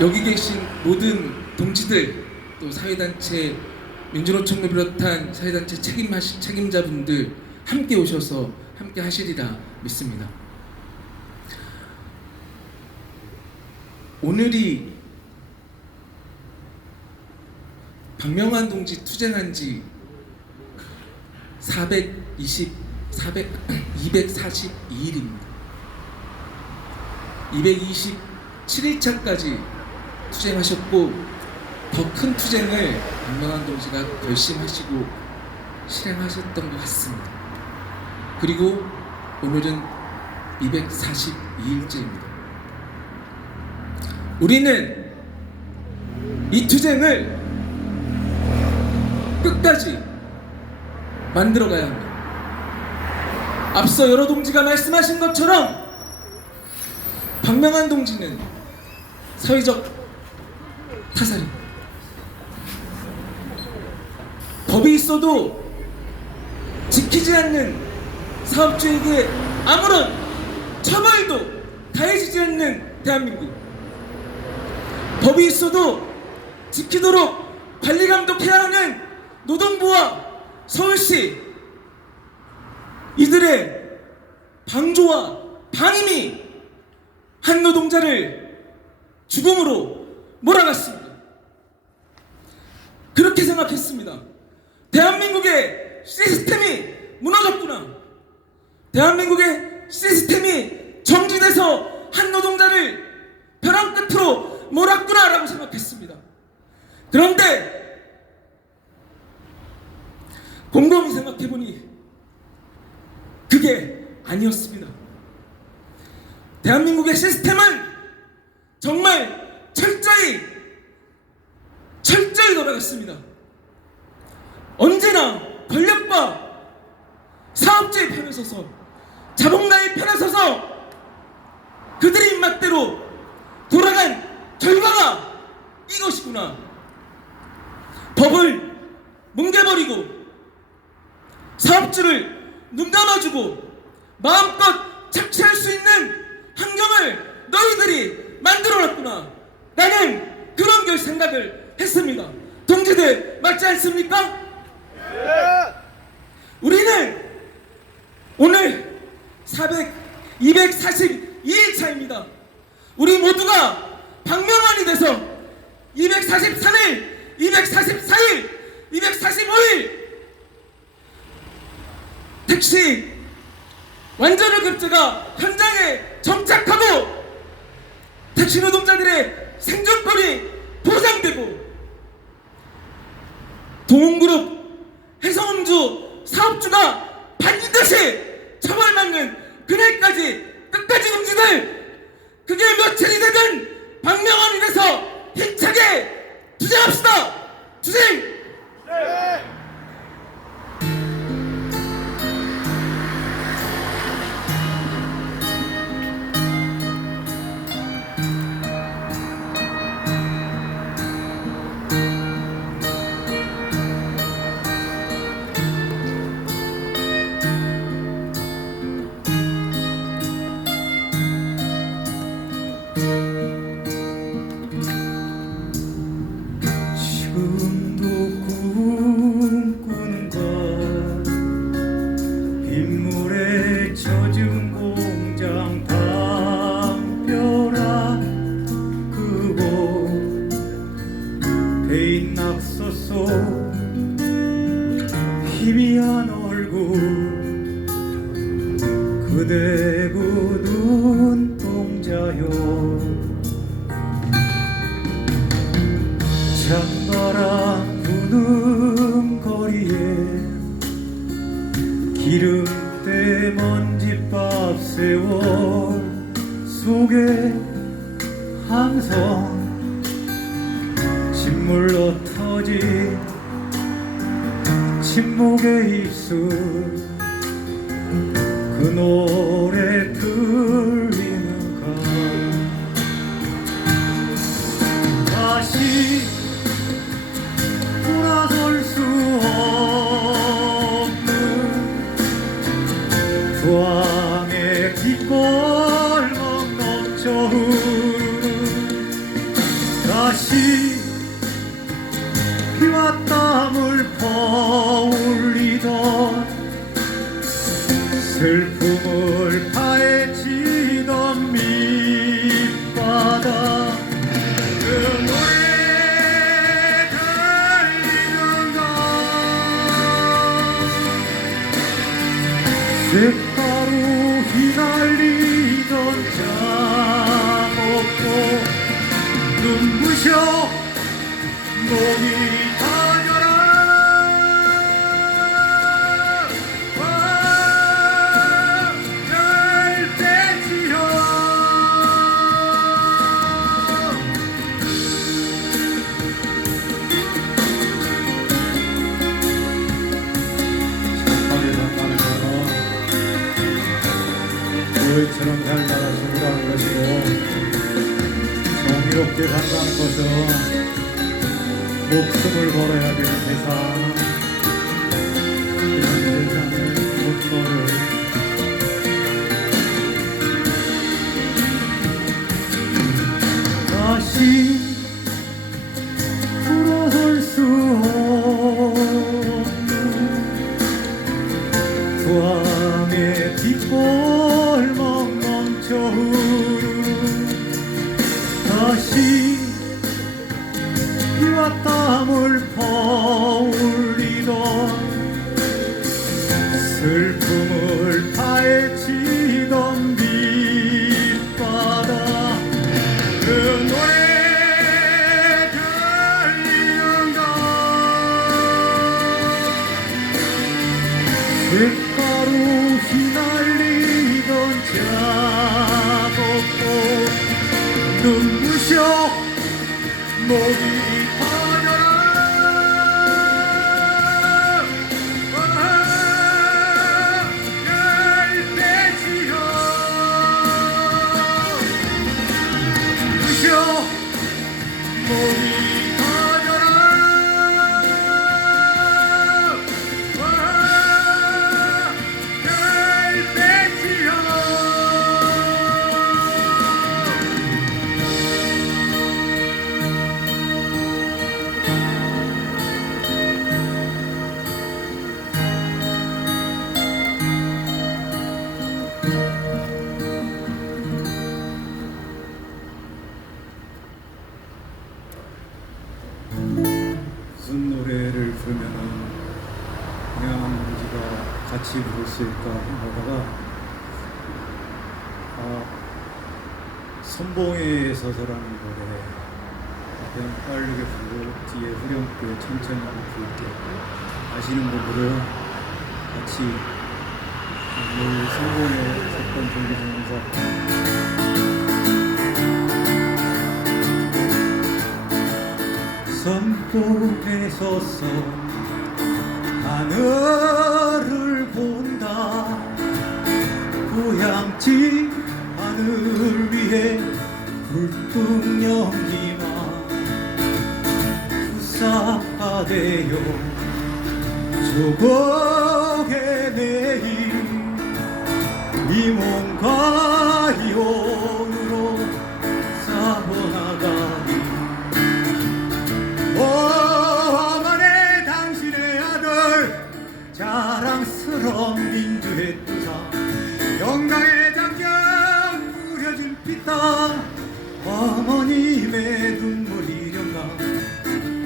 여기 계신 모든 동지들, 또 사회단체 민주노총을 비롯한 사회단체 책임자분들 함께 오셔서 함께 하시리라 믿습니다. 오늘이 박명환 동지 투쟁한 지 242일입니다. 227일차까지 투쟁하셨고 더 큰 투쟁을 박명환 동지가 결심하시고 실행하셨던 것 같습니다. 그리고 오늘은 242일째입니다. 우리는 이 투쟁을 끝까지 만들어가야 합니다. 앞서 여러 동지가 말씀하신 것처럼 박명환 동지는 사회적 타살입니다. 법이 있어도 지키지 않는 사업주에게 아무런 처벌도 가해지지 않는 대한민국. 법이 있어도 지키도록 관리 감독해야 하는 노동부와 서울시, 이들의 방조와 방임이 한 노동자를 죽음으로 몰아갔습니다. 그렇게 생각했습니다. 대한민국의 시스템이 무너졌구나. 대한민국의 시스템이 정지돼서 한 노동자를 벼랑 끝으로 몰았구나 라고 생각했습니다. 그런데 곰곰이 생각해보니 그게 아니었습니다. 대한민국의 시스템은 정말 철저히 돌아갔습니다. 언제나 권력과 사업주의 편을 서서 자본가의 편에 서서 그들의 입맛대로 돌아간 결과가 이것이구나. 법을 뭉개버리고 사업주를 눈 감아주고 마음껏 착취할 수 있는 환경을 너희들이 만들어놨구나. 나는 그런 생각을 했습니다. 동지들 맞지 않습니까? 우리는 오늘 242일차입니다. 우리 모두가 박명환이 돼서 243일, 244일, 245일 택시 완전을 급제가 현장에 정착하고 택시 노동자들의 생존권이 보장되고 도움그룹 해성음주 사업주가 반드시 처벌받는 그날까지 끝까지 동지들 그게 며칠이 되든 박명환이 돼서 힘차게 투쟁합시다. 투쟁! 지금도 꿈꾸는 것 빗물에 젖은 공장 담벼락 그곳 대인 낙서 속 희미한 얼굴 그대 그 눈동자요 찬바람 부는 거리에 기름때 먼지밥 세월 속에 항상 짓물러 터진 침묵의 입술 그 노래 들리는가 다시 돌아설 수 없는 주황의 빗골망 넘쳐 흐르는 다시 피와 땀을 퍼올리던 슬픔을 파헤치던 밑바다 그 노래 색가루 휘날리던 작업도 눈부셔 몸이 다녀라 날 떼지어 착하게 산다는 거는 너희처럼 살다가 죽으라는 것이고 정의롭게 산다는 것은 목숨을 걸어야 되는 세상 이런 세상의 분노를 다시 돌아설 수 없는 주황의 빗볼망 넘쳐 흐르는 다시 피와 땀을 퍼올리던 슬픔을 파헤치던 밑바다 그 노래 들리는가 색가루 휘날리던 작업도 눈부셔 목이 터져라 날 무슨 노래를 부르면은 방향한 동지가 같이 부를 수 있을까 하다가 선봉에 서서라는 노래 그냥 빠르게 부르고 뒤에 후렴구에 천천히 부를게 아시는 분들은 같이 오늘 선봉에 섰던 종기정사 선봉에 서서 하늘을 본다 고향집 하늘 위에 굴뚝 연기만 부사하대요 조국의 내일 이 몸과 영으로 싸워나가니 어머니 당신의 아들 자랑스러운 민주의 투사 영광의 장경 뿌려진 피 땅 어머님의 눈물이련가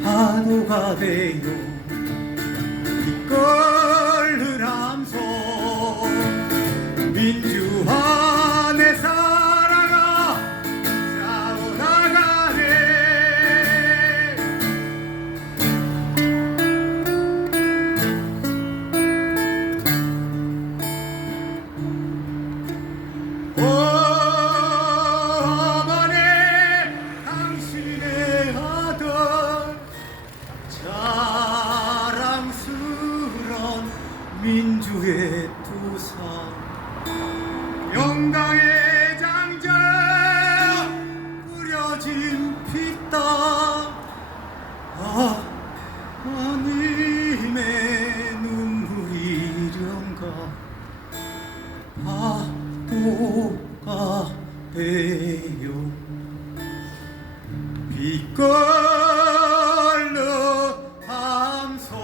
파도가 되요 이끌는 함성 민주화 내 사랑아 싸워나가네 어머니 당신의 아들 자랑스런 민주의 투사 영광의 장정 뿌려진 피땀 아님의 눈물이련가 파도가 되요 빛걸러 함성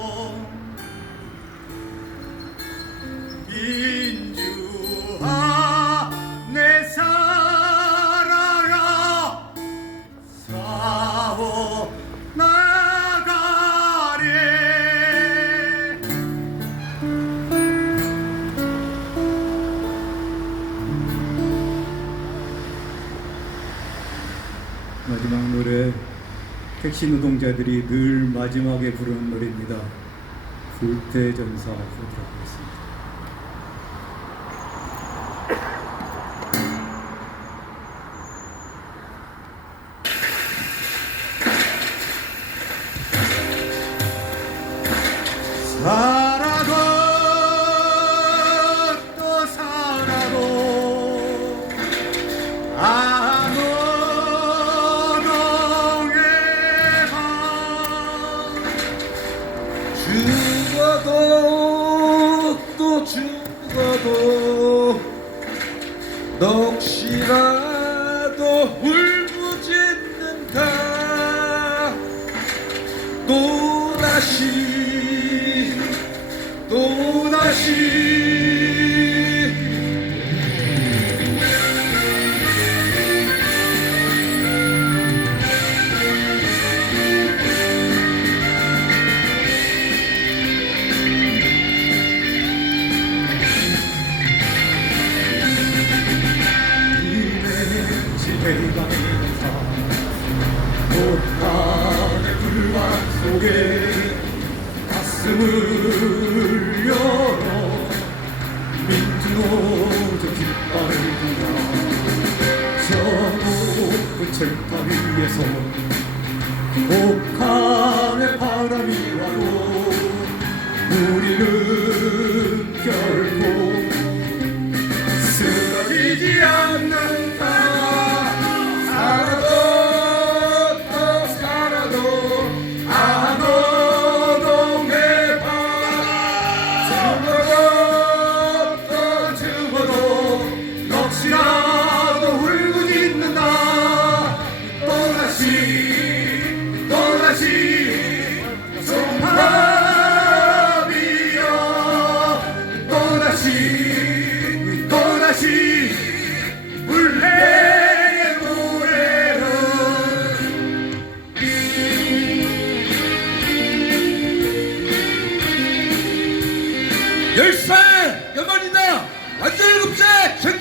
민주화 내 사랑아 싸워 나가리 마지막 노래 택시 노동자들이 늘 마지막에 부르는 노래입니다. 불태전사 부르도록 하겠습니다. 살아도 또 살아도 안오동의 밤 죽어도 또 죽어도 넋이라도 울부짖는다 또다시 못하는 불만 속에 가슴을 열어 민주노조 깃발을 들어 저 높은 철탑 위에서 북한의 바람이 와도 우리는 결코 쓰러지지 않는다 살아도 또 살아도 안오동의 밤 죽어도 또 죽어도 넋이라도 울부짖는다 또다시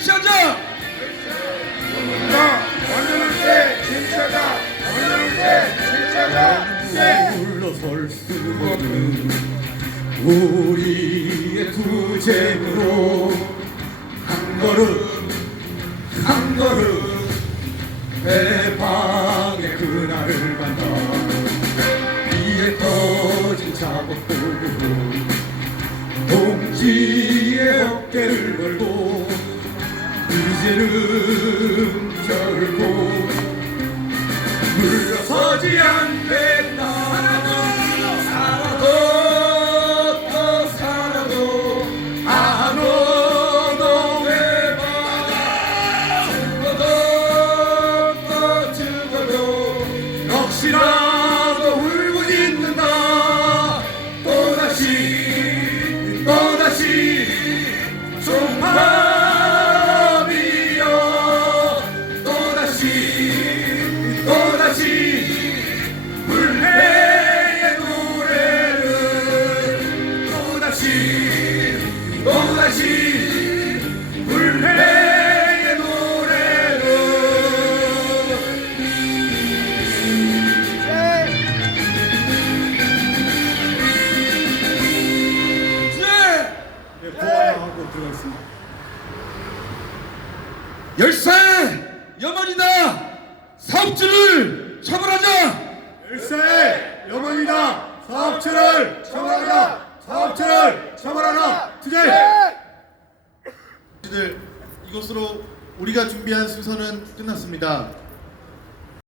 쟁취하자. 물러설 수 없는 우리의 투쟁으로 한 걸음 한 걸음 해방의 그날을 간다. 위에 터진 작업복으로 동지의 어깨를 걸고 이제는 결코 물러서지 않겠다. 살아도 또 살아도 안 오는 해방. 죽어도 또 죽어도 역시나도 울고 있는다. 또다시 종합이여 또다시 불매의 노래를 또다시 불매의 노래를 보완하고 들어가겠습니다. 열사 염원이다. 사업주를 처벌하자. 일사의 염원이다. 사업체를 처벌하라. 투쟁. 이것으로 우리가 준비한 순서는 끝났습니다.